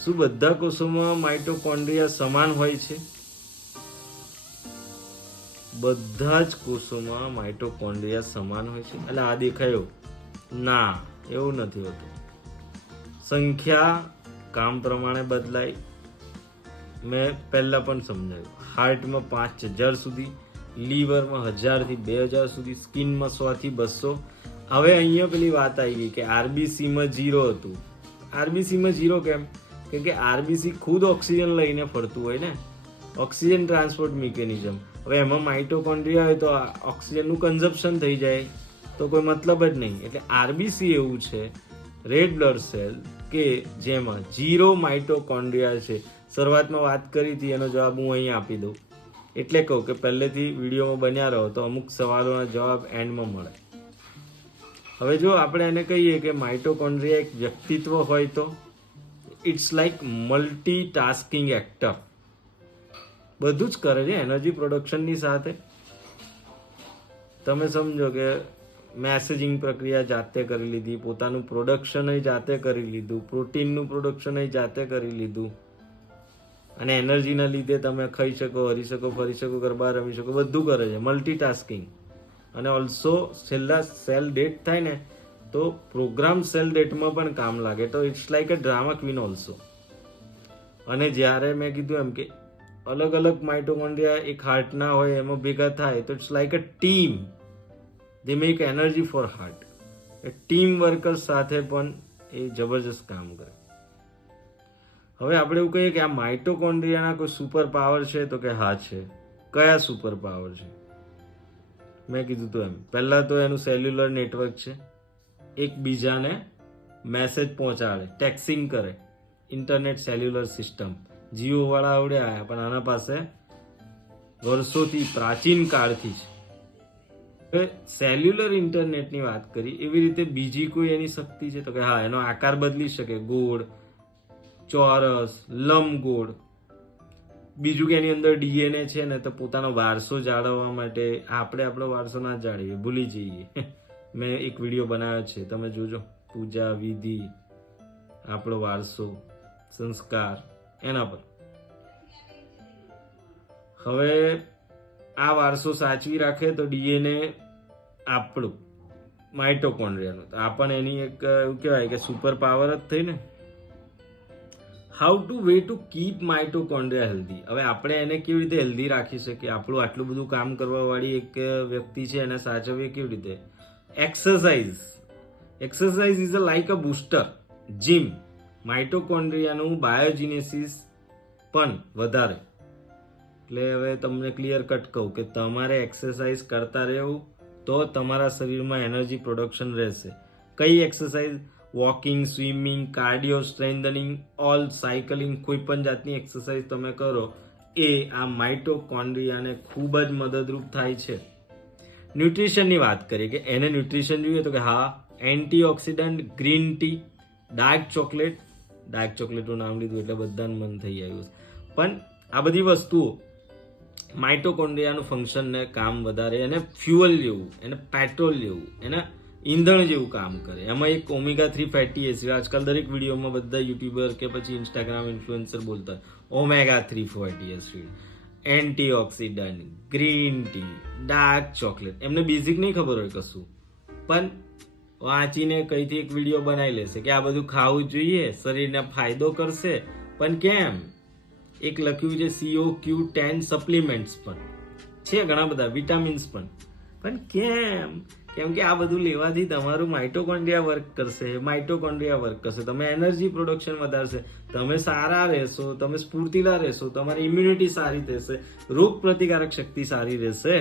શું બધા કોષોમાં માઇટોકોન્ડ્રિયા સમાન હોય છે? બધા જ કોષોમાં માઇટોકોન્ડ્રિયા સમાન હોય છે. એટલે આ દેખાયો ના, એવું નથી હોતું. સંખ્યા કામ પ્રમાણે બદલાય. મેં પહેલા પણ સમજાવ્યું. હાર્ટમાં 5000 સુધી, લીવરમાં 1000 થી 2000 સુધી, સ્કિનમાં 100 થી 200. હવે અહીંયા પેલી વાત આવી ગઈ કે આરબીસીમાં 0 હતું. આરબીસીમાં 0 કેમ? કેમ કે આરબીસી ખુદ ઓક્સિજન લઈને ફરતું હોય ને, ઓક્સિજન ટ્રાન્સપોર્ટ મિકેનિઝમ. હવે એમાં માઇટોકોન્ડ્રિયા હોય તો ઓક્સિજનનું કન્ઝપ્શન થઈ જાય, તો કોઈ મતલબ જ નહીં. એટલે આરબીસી એવું છે, રેડ બ્લડ સેલ, કે જેમાં 0 માઇટોકોન્ડ્રિયા છે. શરૂઆતમાં વાત કરી હતી, એનો જવાબ હું અહીં આપી દઉં. એટલે કહું કે પહેલેથી વિડીયોમાં બન્યા રહો તો અમુક સવાલોના જવાબ એન્ડમાં મળે. હવે જો આપણે એને કહીએ કે માઇટોકોન્ડ્રિયા એક વ્યક્તિત્વ હોય તો ઇટ્સ લાઈક મલ્ટીટાસ્કિંગ એક્ટર. બધું જ કરે છે એનર્જી પ્રોડક્શનની સાથે. તમે સમજો કે મેસેજિંગ પ્રક્રિયા જાતે કરી લીધી, પોતાનું પ્રોડક્શન જાતે કરી લીધું, પ્રોટીનનું પ્રોડક્શન જાતે કરી લીધું, અને એનર્જીના લીધે તમે ખાઈ શકો, હરી શકો, ફરી શકો, ગરબા રમી શકો, બધું કરે છે. મલ્ટીટાસ્કિંગ. અને ઓલ્સો છેલ્લા સેલ ડેટ થાય ને તો પ્રોગ્રામ સેલ ડેટમાં પણ કામ લાગે. તો it's like a drama queen also. અને જ્યારે મેં કીધું એમ કે અલગ અલગ માઇટોકોન્ડ્રિયા એક હાર્ટના હોય એમાં ભેગા થાય તો it's like a team. They make energy for heart. એ ટીમ વર્કર્સ સાથે પણ એ જબરજસ્ત કામ કરે. હવે આપણે એવું કહીએ કે આ માઇટોકોન્ડ્રિયાના કોઈ સુપર પાવર છે, તો કે હા છે. કયા સુપર પાવર છે? મેં કીધું તો એમ, પહેલા તો એનું સેલ્યુલર નેટવર્ક છે, એકબીજાને મેસેજ પહોંચાડે, ટેક્સિંગ કરે, ઇન્ટરનેટ સેલ્યુલર સિસ્ટમ. જીઓ વાળા આવડે આવ્યા, પણ આના પાસે વર્ષોથી પ્રાચીન કાળથી છે. હવે સેલ્યુલર ઇન્ટરનેટની વાત કરી, એવી રીતે બીજી કોઈ એની શક્તિ છે? તો કે હા, એનો આકાર બદલી શકે, ગોળ, ચોરસ, લંબગોળ. બીજું કે એની અંદર ડીએનએ છે ને, તો પોતાનો વારસો જાળવવા માટે આપણે આપણો વારસો ના જાળવીએ, ભૂલી જઈએ. મેં એક વિડીયો બનાવ્યો છે, તમે જોજો. પૂજા વિધિ, આપણો વારસો, સંસ્કાર, એના પર. હવે આ વારસો સાચવી રાખે તો ડીએનએ આપણું માઇટોકોન્ડ્રિયાનું, તો આ પણ એની એક એવું કહેવાય કે સુપર પાવર જ થઈ ને. How to way to keep mitochondria healthy. હવે આપણે એને કેવી રીતે હેલ્ધી રાખી શકીએ? આપણું આટલું બધું કામ કરવા વાળી એક વ્યક્તિ છે, એને સાચવીએ કેવી રીતે? Exercise. Exercise is a like a booster. Gym. માઇટોકોન્ડ્રિયાનું બાયોજીનેસિસ પણ વધારે. એટલે હવે તમને ક્લિયર કટ કહું કે તમારે એક્સરસાઇઝ કરતા રહેવું તો તમારા શરીરમાં એનર્જી પ્રોડક્શન રહેશે. કઈ exercise? Walking, swimming, cardio strengthening, all cycling, કોઈ પણ જાતની એક્સરસાઇઝ તમે કરો એ આ માઇટોકોન્ડ્રિયાને ખૂબ જ મદદરૂપ થાય છે. ન્યુટ્રિશનની વાત કરીએ કે એને ન્યુટ્રિશન જોઈએ તો કે હા, antioxidant, green tea, dark chocolate. Dark ચોકલેટનું નામ લીધું એટલે બધાને મન થઈ આવ્યું. પણ આ બધી વસ્તુઓ માઇટોકોન્ડ્રિયાનું ફંક્શનને કામ વધારે, એને ફ્યુઅલ જેવું, એને પેટ્રોલ જેવું, એને ઈંધણ જેવું કામ કરે. એમાં એક ઓમેગા 3 ફેટી એસિડ, આજકાલ દરેક વિડીયોમાં બધા યુટ્યુબર કે પછી ઇન્સ્ટાગ્રામ ઇન્ફ્લુએન્સર બોલતા હોય omega 3 fatty acid, antioxidant, green tea, dark chocolate. એમને બેઝિક નહીં ખબર હોય કશું, પણ વાંચીને કઈથી એક વિડીયો બનાવી લેશે કે આ બધું ખાવું જોઈએ, શરીરને ફાયદો કરશે. પણ કેમ? એક લખ્યું છે CoQ10 સપ્લિમેન્ટ્સ પણ છે, ઘણા બધા વિટામિન્સ પણ કેમ? કેમ કે આ બધું લેવાથી તમારું માઇટોકોન્ડ્રિયા વર્ક કરશે, માઇટોકોન્ડ્રિયા વર્ક કરશે, તમે એનર્જી પ્રોડક્શન વધારશે, તમે સારા રહેશો, તમે સ્ફૂર્તિલા રહેશો, તમારી ઇમ્યુનિટી સારી થશે, રોગ પ્રતિકારક શક્તિ સારી રહેશે.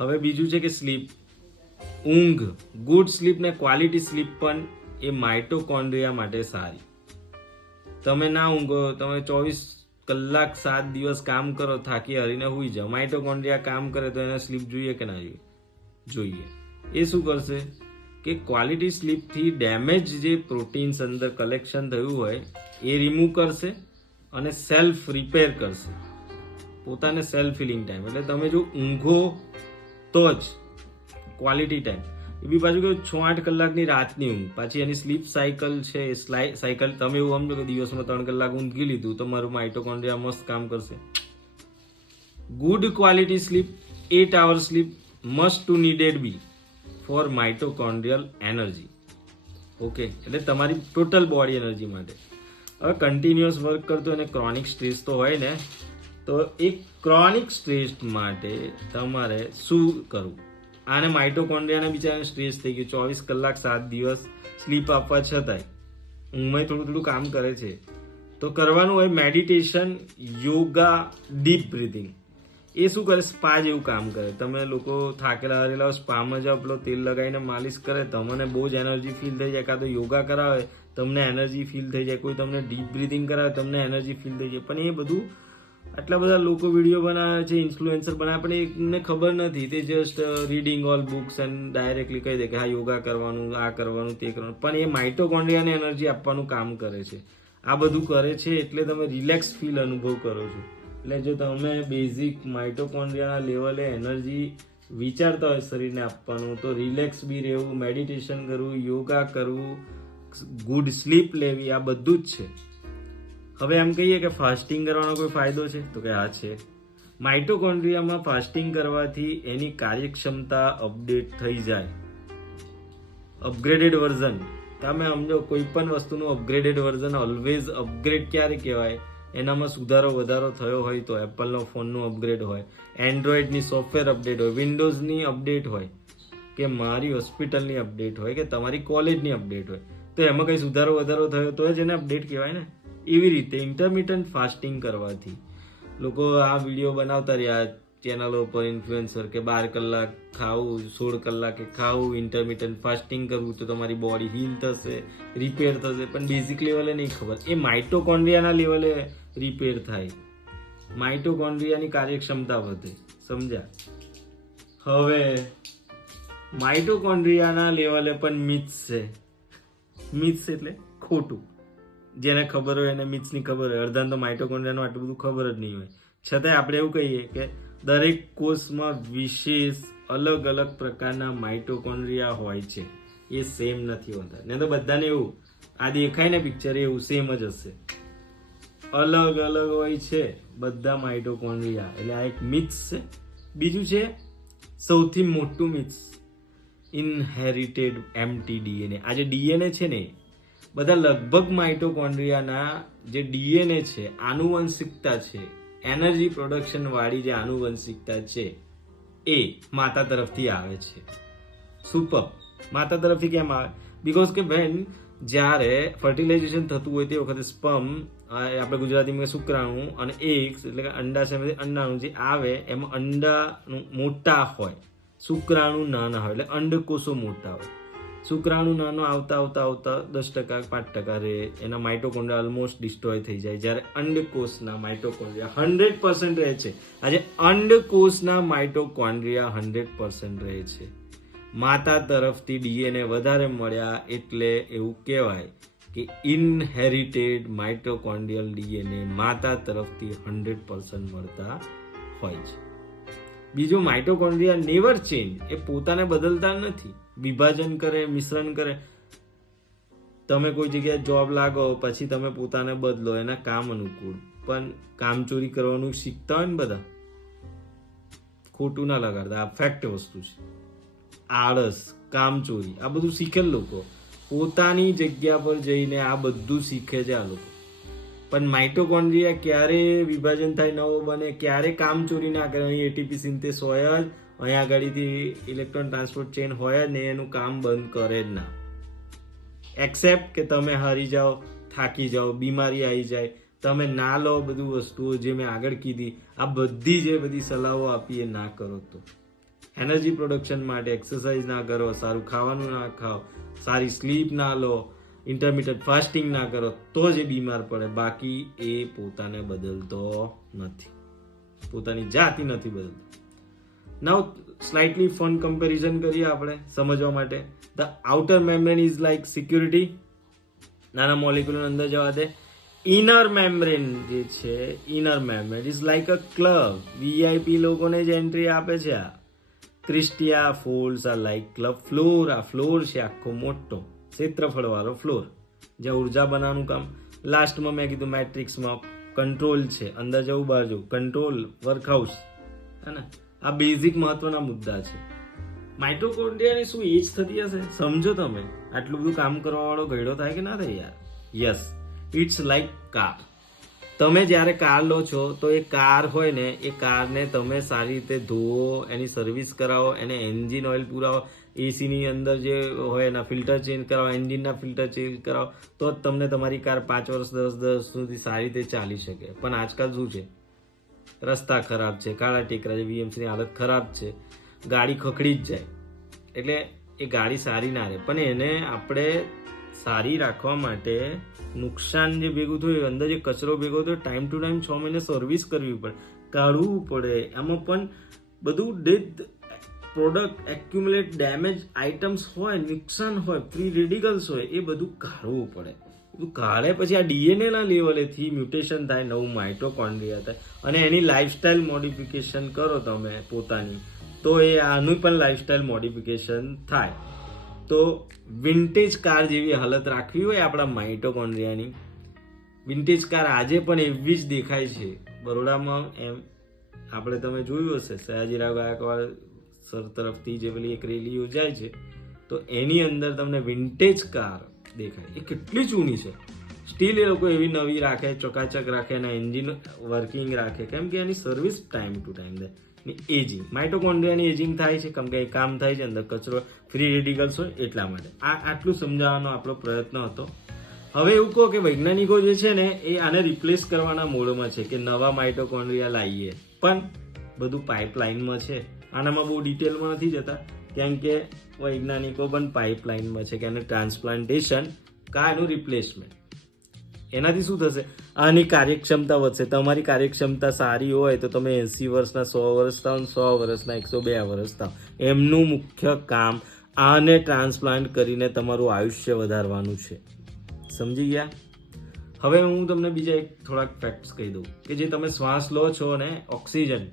હવે બીજું છે કે સ્લીપ, ઊંઘ. ગુડ સ્લીપ ને ક્વોલિટી સ્લીપ પણ એ માઇટોકોન્ડ્રિયા માટે સારી. તમે ના ઊંઘો, તમે 24 કલાક 7 દિવસ કામ કરો, થાકી હરીને હુઈ જાઓ, માઇટોકોન્ડ્રિયા કામ કરે તો એને સ્લીપ જોઈએ કે ના જોઈએ? એ શું કરશે કે ક્વોલિટી સ્લીપથી ડેમેજ જે પ્રોટીન્સ અંદર કલેક્શન થયું હોય એ રિમૂવ કરશે અને સેલ્ફ રિપેર કરશે, પોતાને સેલ્ફ હિલિંગ ટાઈમ. એટલે તમે જો ઊંઘો તો જ ક્વોલિટી ટાઈમ. એ બી પાછું કે 6-8 કલાકની રાતની ઊંઘ, પાછી એની સ્લીપ સાયકલ છે, એ સાયકલ તમે એવું સમજો કે દિવસમાં 3 કલાક ઊંઘી લીધું તો મારું માઇટોકોન્ડ્રિયા મસ્ત કામ કરશે. Good quality sleep, 8 hours sleep must to needed be for mitochondrial energy. Okay, એટલે તમારી ટોટલ બોડી એનર્જી માટે. હવે કન્ટિન્યુઅસ વર્ક કરતો અને ક્રોનિક સ્ટ્રેસ તો હોય ને, તો એ ક્રોનિક સ્ટ્રેસ માટે તમારે શું કરવું? આને માઇટોકોન્ડ્રિયાને બિચારાને સ્ટ્રેસ થઈ ગયું, 24 કલાક 7 દિવસ સ્લીપ આપવા છતાંય ઊંઘમાં થોડું કામ કરે છે, તો કરવાનું હોય મેડિટેશન, યોગા, ડીપ બ્રીથિંગ. એ શું કરે? સ્પા જેવું કામ કરે. તમે લોકો થાકેલા હારેલા સ્પામાં જાઓ, પેલો તેલ લગાવીને માલિશ કરે, તમને બહુ જ એનર્જી ફીલ થઈ જાય. કાં તો યોગા કરાવે, તમને એનર્જી ફીલ થઈ જાય. કોઈ તમને ડીપ બ્રીથિંગ કરાવે, તમને એનર્જી ફીલ થઈ જાય. પણ એ બધું આટલા બધા લોકો વિડીયો બનાવે છે, ઇન્ફ્લુએન્સર બનાવે, પણ એમને ખબર નથી. તે just reading all books and directly કહી દે કે હા યોગા કરવાનું, આ કરવાનું, તે કરવાનું. પણ એ માઇટોકોન્ડ્રિયાને એનર્જી આપવાનું કામ કરે છે. આ બધું કરે છે એટલે તમે રિલેક્સ ફીલ અનુભવ કરો છો. એટલે જો તમે બેઝિક માઇટોકોન્ડ્રિયાના લેવલે એનર્જી વિચારતા હોય શરીરને આપવાનું, તો રિલેક્સ બી રહેવું, મેડિટેશન કરવું, યોગા કરવું, ગુડ સ્લીપ લેવી, આ બધું જ છે. હવે એમ કહીએ કે ફાસ્ટિંગ કરવાનો કોઈ ફાયદો છે? તો કે હા છે. માઇટોકોન્ડ્રિયામાં ફાસ્ટિંગ કરવાથી એની કાર્યક્ષમતા અપડેટ થઈ જાય. Upgraded version. તમે સમજો કોઈ પણ વસ્તુનું અપગ્રેડેડ વર્ઝન ઓલવેઝ અપગ્રેડ ક્યારે કહેવાય? એનામાં સુધારો વધારો થયો હોય તો. એપલનો ફોનનું અપગ્રેડ હોય, એન્ડ્રોઈડની સોફ્ટવેર અપડેટ હોય, વિન્ડોઝની અપડેટ હોય, કે મારી હોસ્પિટલની અપડેટ હોય, કે તમારી કોલેજની અપડેટ હોય, તો એમાં કંઈ સુધારો વધારો થયો તો જ એને અપડેટ કહેવાય ને. એવી રીતે ઇન્ટરમિટન્ટ ફાસ્ટિંગ કરવાથી લોકો આ વિડીયો બનાવતા રહ્યા ચેનલો પર, ઇન્ફ્લુએન્સર, કે 12 કલાક ખાવું, 16 કલાકે ખાવું, ઇન્ટરમિટન્ટ ફાસ્ટિંગ કરવું તો તમારી બોડી હીલ થશે, રિપેર થશે. પણ બેઝિક લેવલે નહીં ખબર. એ માઇટોકોન્ડ્રિયાના લેવલે રિપેર થાય, માઇટોકોન્ડ્રિયાની કાર્યક્ષમતા વધે. સમજ્યા? હવે માઇટોકોન્ડ્રિયાના લેવલે પણ મિથ્સ છે. મિથ્સ એટલે ખોટું. જેને ખબર હોય એને મિથ્સની ખબર હોય. અડધાને તો માઇટોકોન્ડ્રિયાનું આટલું બધું ખબર જ નહીં હોય. છતાંય આપણે એવું કહીએ કે દરેક કોષમાં વિશેષ અલગ અલગ પ્રકારના માઇટોકોન્ડ્રિયા હોય છે. એ સેમ નથી હોતા. ને તો બધાને એવું આ દેખાય ને પિક્ચર એવું સેમ જ હશે. અલગ અલગ હોય છે બધા માઇટોકોન્ડ્રિયા. એટલે આ એક મિથ્સ છે. બીજું છે સૌથી મોટું મિથ્સ, ઇનહેરિટેડ એમ્પ્ટી ડીએનએ. આ જે ડીએનએ છે ને, બધા લગભગ માઇટોકોન્ડ્રિયાના જે ડીએનએ છે, આનુવંશિકતા છે, એનર્જી પ્રોડક્શન વાળી જે આનુવંશિકતા છે, એ માતા તરફથી આવે છે. સુપર. માતા તરફથી કેમ આવે? બીકોઝ કે બેન જ્યારે ફર્ટિલાઇઝેશન થતું હોય તે વખતે સ્પર્મ, આપણે ગુજરાતીમાં શુક્રાણુ, અને એગ્સ એટલે કે અંડાશયમાંથી અંડાણુ જે આવે એમાં અંડાણુ મોટા હોય, શુક્રાણુ નાના હોય. એટલે અંડકોષો મોટા હોય. શુક્રાણુ નાનો આવતા આવતા આવતા 10%, 5% રહે, એના માઇટોકોન્ડ્રિયા ઓલમોસ્ટ ડિસ્ટ્રોય થઈ જાય. જ્યારે અંડકોષના માઇટોકોન્ડ્રિયા 100% રહે છે. આજે અંડકોષના માઇટોકોન્ડ્રિયા 100% રહે છે. માતા તરફથી ડીએનએ વધારે મળ્યા એટલે એવું કહેવાય કે ઇનહેરિટેડ માઇટોકોન્ડ્રિયલ ડીએનએ માતા તરફથી 100% મળતા હોય છે. બીજું, માઇટોકોન્ડ્રિયા નેવર ચેન્જ. એ પોતાને બદલતા નથી. વિભાજન કરે, મિશ્રણ કરે. તમે કોઈ જગ્યાએ જોબ લાગો પછી તમે પોતાને બદલો એના કામ અનુકૂળ. પણ કામચોરી કરવાનું શીખતા હોય ને બધા, ખોટું ના લગાડતા. આ ફેક્ટ વસ્તુ છે. આળસ, કામચોરી, આ બધું શીખેલ લોકો પોતાની જગ્યા પર જઈને આ બધું શીખે છે આ લોકો. પણ માઇટોકોન્ડ્રિયા ક્યારે વિભાજન થાય, નવો બને, ક્યારે કામચોરી ના કરે. અહીં એટીપી સિન્થેસ હોય જ, અહીંયા આગળથી ઇલેક્ટ્રોન ટ્રાન્સપોર્ટ ચેન હોય જ ને, એનું કામ બંધ કરે જ ના. એક્સેપ્ટ કે તમે હારી જાઓ, થાકી જાઓ, બીમારી આવી જાય, તમે ના લો બધું વસ્તુઓ જે મેં આગળ કીધી, આ બધી જે બધી સલાહો આપી એ ના કરો તો. એનર્જી પ્રોડક્શન માટે એક્સરસાઇઝ ના કરો, સારું ખાવાનું ના ખાઓ, સારી સ્લીપ ના લો, ઇન્ટરમિટન્ટ ફાસ્ટિંગ ના કરો તો જ એ બીમાર પડે. બાકી એ પોતાને બદલતો નથી, પોતાની જાતિ નથી બદલતો. નાઉ સ્લાઇટલી ફન કમ્પેરિઝન કરીએ આપણે સમજવા માટે. The outer membrane is like security. નાના મોલિક્યુલ અંદર જવા દે. ઇનર મેમ્બ્રેન જે છે, inner membrane is like a club. VIP લોકોને જ એન્ટ્રી આપે છે આ. Cristae folds are like club floor. આ ફ્લોર છે આખો મોટો ક્ષેત્રફળ વાળો ફ્લોર, જ્યાં ઉર્જા બનાવવાનું કામ. લાસ્ટમાં મેં કીધું મેટ્રિક્સમાં કંટ્રોલ છે, અંદર જવું બહાર જવું, કંટ્રોલ વર્કહાઉસ, હે ને. આ બેઝિક મહત્વના મુદ્દા છે. માઇટોકોન્ડ્રિયાની શું એજ થતી હશે સમજો તમે? આટલું બધું કામ કરવા વાળો ગયડો થાય કે ના થાય યાર? Yes, it's like car. તમે જ્યારે કાર લો છો તો એ કાર હોય ને, એ કારને તમે સારી રીતે ધોવો, એની સર્વિસ કરાવો, એને એન્જિન ઓઇલ પુરાવો, એસીની અંદર જે હોય એના ફિલ્ટર ચેન્જ કરાવો, એન્જિનના ફિલ્ટર ચેન્જ કરાવો, તો જ તમને તમારી કાર 5 વર્ષ 10 સુધી સારી રીતે ચાલી શકે. પણ આજકાલ શું છે, રસ્તા ખરાબ છે, કાળા ટેકરા છે, વીએમસીની હાલત ખરાબ છે, ગાડી ખખડી જ જાય. એટલે એ ગાડી સારી ના રહે. પણ એને આપણે સારી રાખવા માટે નુકસાન જે ભેગું થયું, અંદર જે કચરો ભેગો થયો, ટાઈમ ટુ ટાઈમ 6 મહિને સર્વિસ કરવી પડે, કાઢવું પડે. એમાં પણ બધું death product accumulate damage items હોય, નુકસાન હોય, ફ્રી રેડિકલ્સ હોય, એ બધું કાઢવું પડે. બધું કાઢે પછી આ ડીએનએ ના લેવલેથી મ્યુટેશન થાય, નવું માઇટોકોન્ડ્રિયા થાય, અને એની લાઈફસ્ટાઈલ મોડિફિકેશન કરો તમે પોતાની, તો એ આનું પણ લાઈફસ્ટાઈલ મોડિફિકેશન થાય. તો વિન્ટેજ કાર જેવી હાલત રાખવી હોય આપણા માઇટોકોન્ડ્રિયાની, વિન્ટેજ કાર આજે પણ એવી જ દેખાય છે. બરોડામાં એમ આપણે તમે જોયું હશે, સયાજીરાવ ગાયકવાડ સર તરફથી જે પેલી એક રેલી યોજાય છે, તો એની અંદર તમને વિન્ટેજ કાર દેખાય. એ કેટલી જૂની છે, સ્ટીલ એ લોકો એવી નવી રાખે, ચકાચક રાખે, એના એન્જિન વર્કિંગ રાખે, કેમ કે એની સર્વિસ ટાઈમ ટુ ટાઈમ થાય. એજિંગ, માઇટોકોન્ડ્રિયાની એજિંગ થાય છે કેમ કે એ કામ થાય છે, અંદર કચરો, ફ્રી રેડિકલ્સ હોય, એટલા માટે. આટલું સમજાવવાનો આપણો પ્રયત્ન હતો. હવે એવું કહો કે વૈજ્ઞાનિકો જે છે ને, એ આને રિપ્લેસ કરવાના મોડમાં છે કે નવા માઇટોકોન્ડ્રિયા લાવીએ, પણ બધું પાઇપલાઇનમાં છે. આનામાં બહુ ડિટેલમાં નથી જતા, કેમ કે વૈજ્ઞાનિકો પણ પાઇપલાઇનમાં છે કે આનું ટ્રાન્સપ્લાન્ટેશન કા એનું રિપ્લેસમેન્ટ. એનાથી શું થશે, આની કાર્યક્ષમતા વધશે. તમારી કાર્યક્ષમતા સારી હોય તો તમે 80 વર્ષના 100 વર્ષ થાવ, 100 વર્ષના 102 વર્ષ થાવ. એમનું મુખ્ય કામ આને ટ્રાન્સપ્લાન્ટ કરીને તમારું આયુષ્ય વધારવાનું છે. સમજી ગયા? હવે હું તમને બીજા એક થોડાક ફેક્ટ્સ કહી દઉં કે જે તમે શ્વાસ લો છો ને, ઓક્સિજન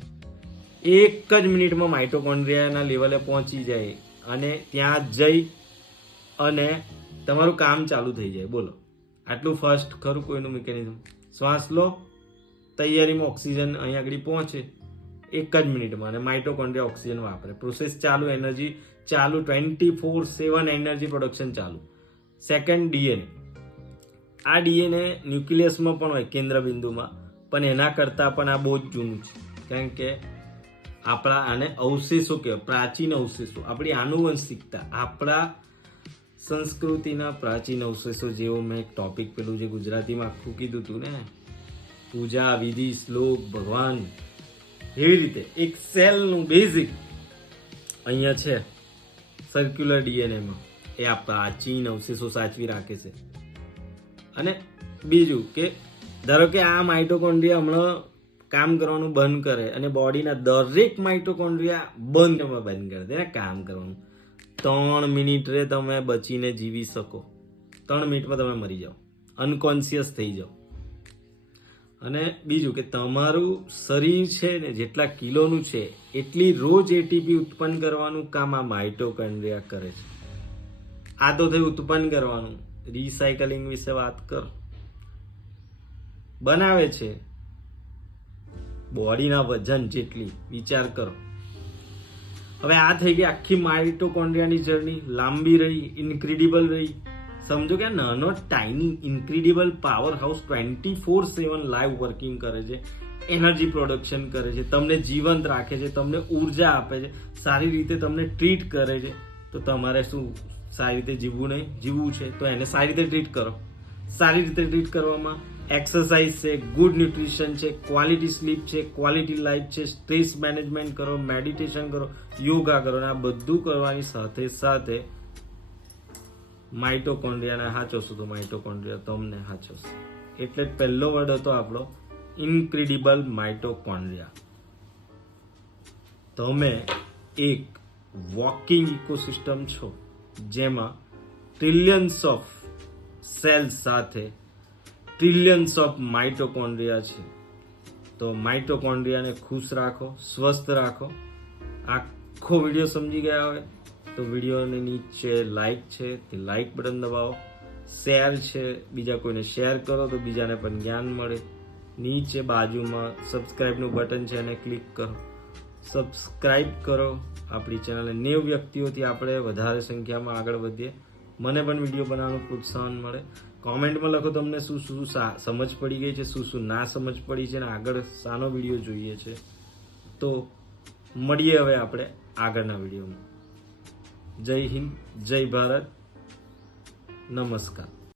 એક જ મિનિટમાં માઇટોકોન્ડ્રિયાના લેવલે પહોંચી જાય અને ત્યાં જઈ અને તમારું કામ ચાલુ થઈ જાય. બોલો, આટલું ફાસ્ટ ખરું કોઈનું મિકેનિઝમ? શ્વાસ લો, તૈયારીમાં ઓક્સિજન અહીંયા આગળ પહોંચે એક જ મિનિટમાં, અને માઇટોકોન્ડ્રિયા ઓક્સિજન વાપરે, પ્રોસેસ ચાલુ, એનર્જી ચાલુ, 24/7 એનર્જી પ્રોડક્શન ચાલુ. Second, DNA. આ ડીએનએ ન્યુક્લિયસમાં પણ હોય, કેન્દ્ર બિંદુમાં, પણ એના કરતાં પણ આ બહુ જ જૂનું છે, કારણ કે આપણા આને અવશેષો કહેવાય, પ્રાચીન અવશેષો, આપણી આનુવંશિકતા, આપણા સંસ્કૃતિના પ્રાચીન અવશેષો. જેવો મેં એક ટોપિક પેલું જે ગુજરાતીમાં આખું કીધું હતું ને, પૂજા વિધિ, શ્લોક, ભગવાન, એવી રીતે એક સેલનું બેઝિક અહીંયા છે સર્ક્યુલર ડીએનએમાં. એ આ પ્રાચીન અવશેષો સાચવી રાખે છે. અને બીજું કે ધારો કે આ માઇટોકોન્ડ્રિયા હમણાં કામ કરવાનું બંધ કરે અને બોડીના દરેક માઇટોકોન્ડ્રિયા બંધ કરી દે કામ કરવાનું, 3 મિનિટે તમે બચીને જીવી શકો. 3 મિનિટમાં તમે મરી જાઓ, અનકોન્શિયસ થઈ જાઓ. અને બીજું કે તમારું શરીર છે ને, જેટલા કિલોનું છે એટલી રોજ એટીપી ઉત્પન્ન કરવાનું કામ આ માઇટોકોન્ડ્રિયા કરે છે. આ તો થયું ઉત્પન્ન કરવાનું. રિસાયકલિંગ વિશે વાત કર, બનાવે છે બોડીના વજન જેટલી, વિચાર કરો. હવે આ થઈ ગઈ આખી માઇટોકોન્ડ્રિયાની જર્ની. લાંબી રહી, ઇન્ક્રેડિબલ રહી. સમજો કે નાનો tiny incredible power house 24/7 live working કરે છે, એનર્જી પ્રોડક્શન કરે છે, તમને જીવંત રાખે છે, તમને ઉર્જા આપે છે, સારી રીતે તમને ટ્રીટ કરે છે. તો તમારે શું સારી રીતે જીવવું નહીં? જીવવું છે તો એને સારી રીતે ટ્રીટ કરો. સારી રીતે ટ્રીટ કરવામાં એક્સરસાઇઝ છે, ગુડ ન્યુટ્રિશન છે, ક્વોલિટી સ્લીપ છે, ક્વોલિટી લાઈફ છે, સ્ટ્રેસ મેનેજમેન્ટ કરો, મેડિટેશન કરો, યોગા કરો. અને આ બધું કરવાની સાથે સાથે માઇટોકોન્ડ્રિયાને હાચવશો તો માઇટોકોન્ડ્રિયા તમને હાચવશે. એટલે પહેલો વર્ડ હતો આપણો ઇન્ક્રેડિબલ માઇટોકોન્ડ્રિયા. તમે એક વોકિંગ ઇકોસિસ્ટમ છો, જેમાં ટ્રિલિયન્સ ઓફ સેલ્સ સાથે ટ્રિલિયન્સ ઓફ માઇટોકોન્ડ્રિયા છે. તો માઇટોકોન્ડ્રિયાને ખુશ રાખો, સ્વસ્થ રાખો. આ આખો વિડીયો સમજી ગયા હોય તો વિડીયોની નીચે લાઈક છે તે લાઈક બટન દબાવો, શેર છે બીજા કોઈને શેર કરો તો બીજાને પણ જ્ઞાન મળે. નીચે બાજુમાં સબસ્ક્રાઇબનું બટન છે એને ક્લિક કરો, સબસ્ક્રાઇબ કરો આપણી ચેનલને. 90 વ્યક્તિઓથી આપણે વધારે સંખ્યામાં આગળ વધીએ, મને પણ વિડીયો બનાવવાનું પ્રોત્સાહન મળે. કોમેન્ટમાં લખો તમને શું શું સમજ પડી ગઈ છે, શું શું ના સમજ પડી છે, અને આગળ શાનો વિડીયો જોઈએ છે. તો મળીએ હવે આપણે આગળના વિડીયોમાં. જય હિન્દ, જય ભારત, નમસ્કાર.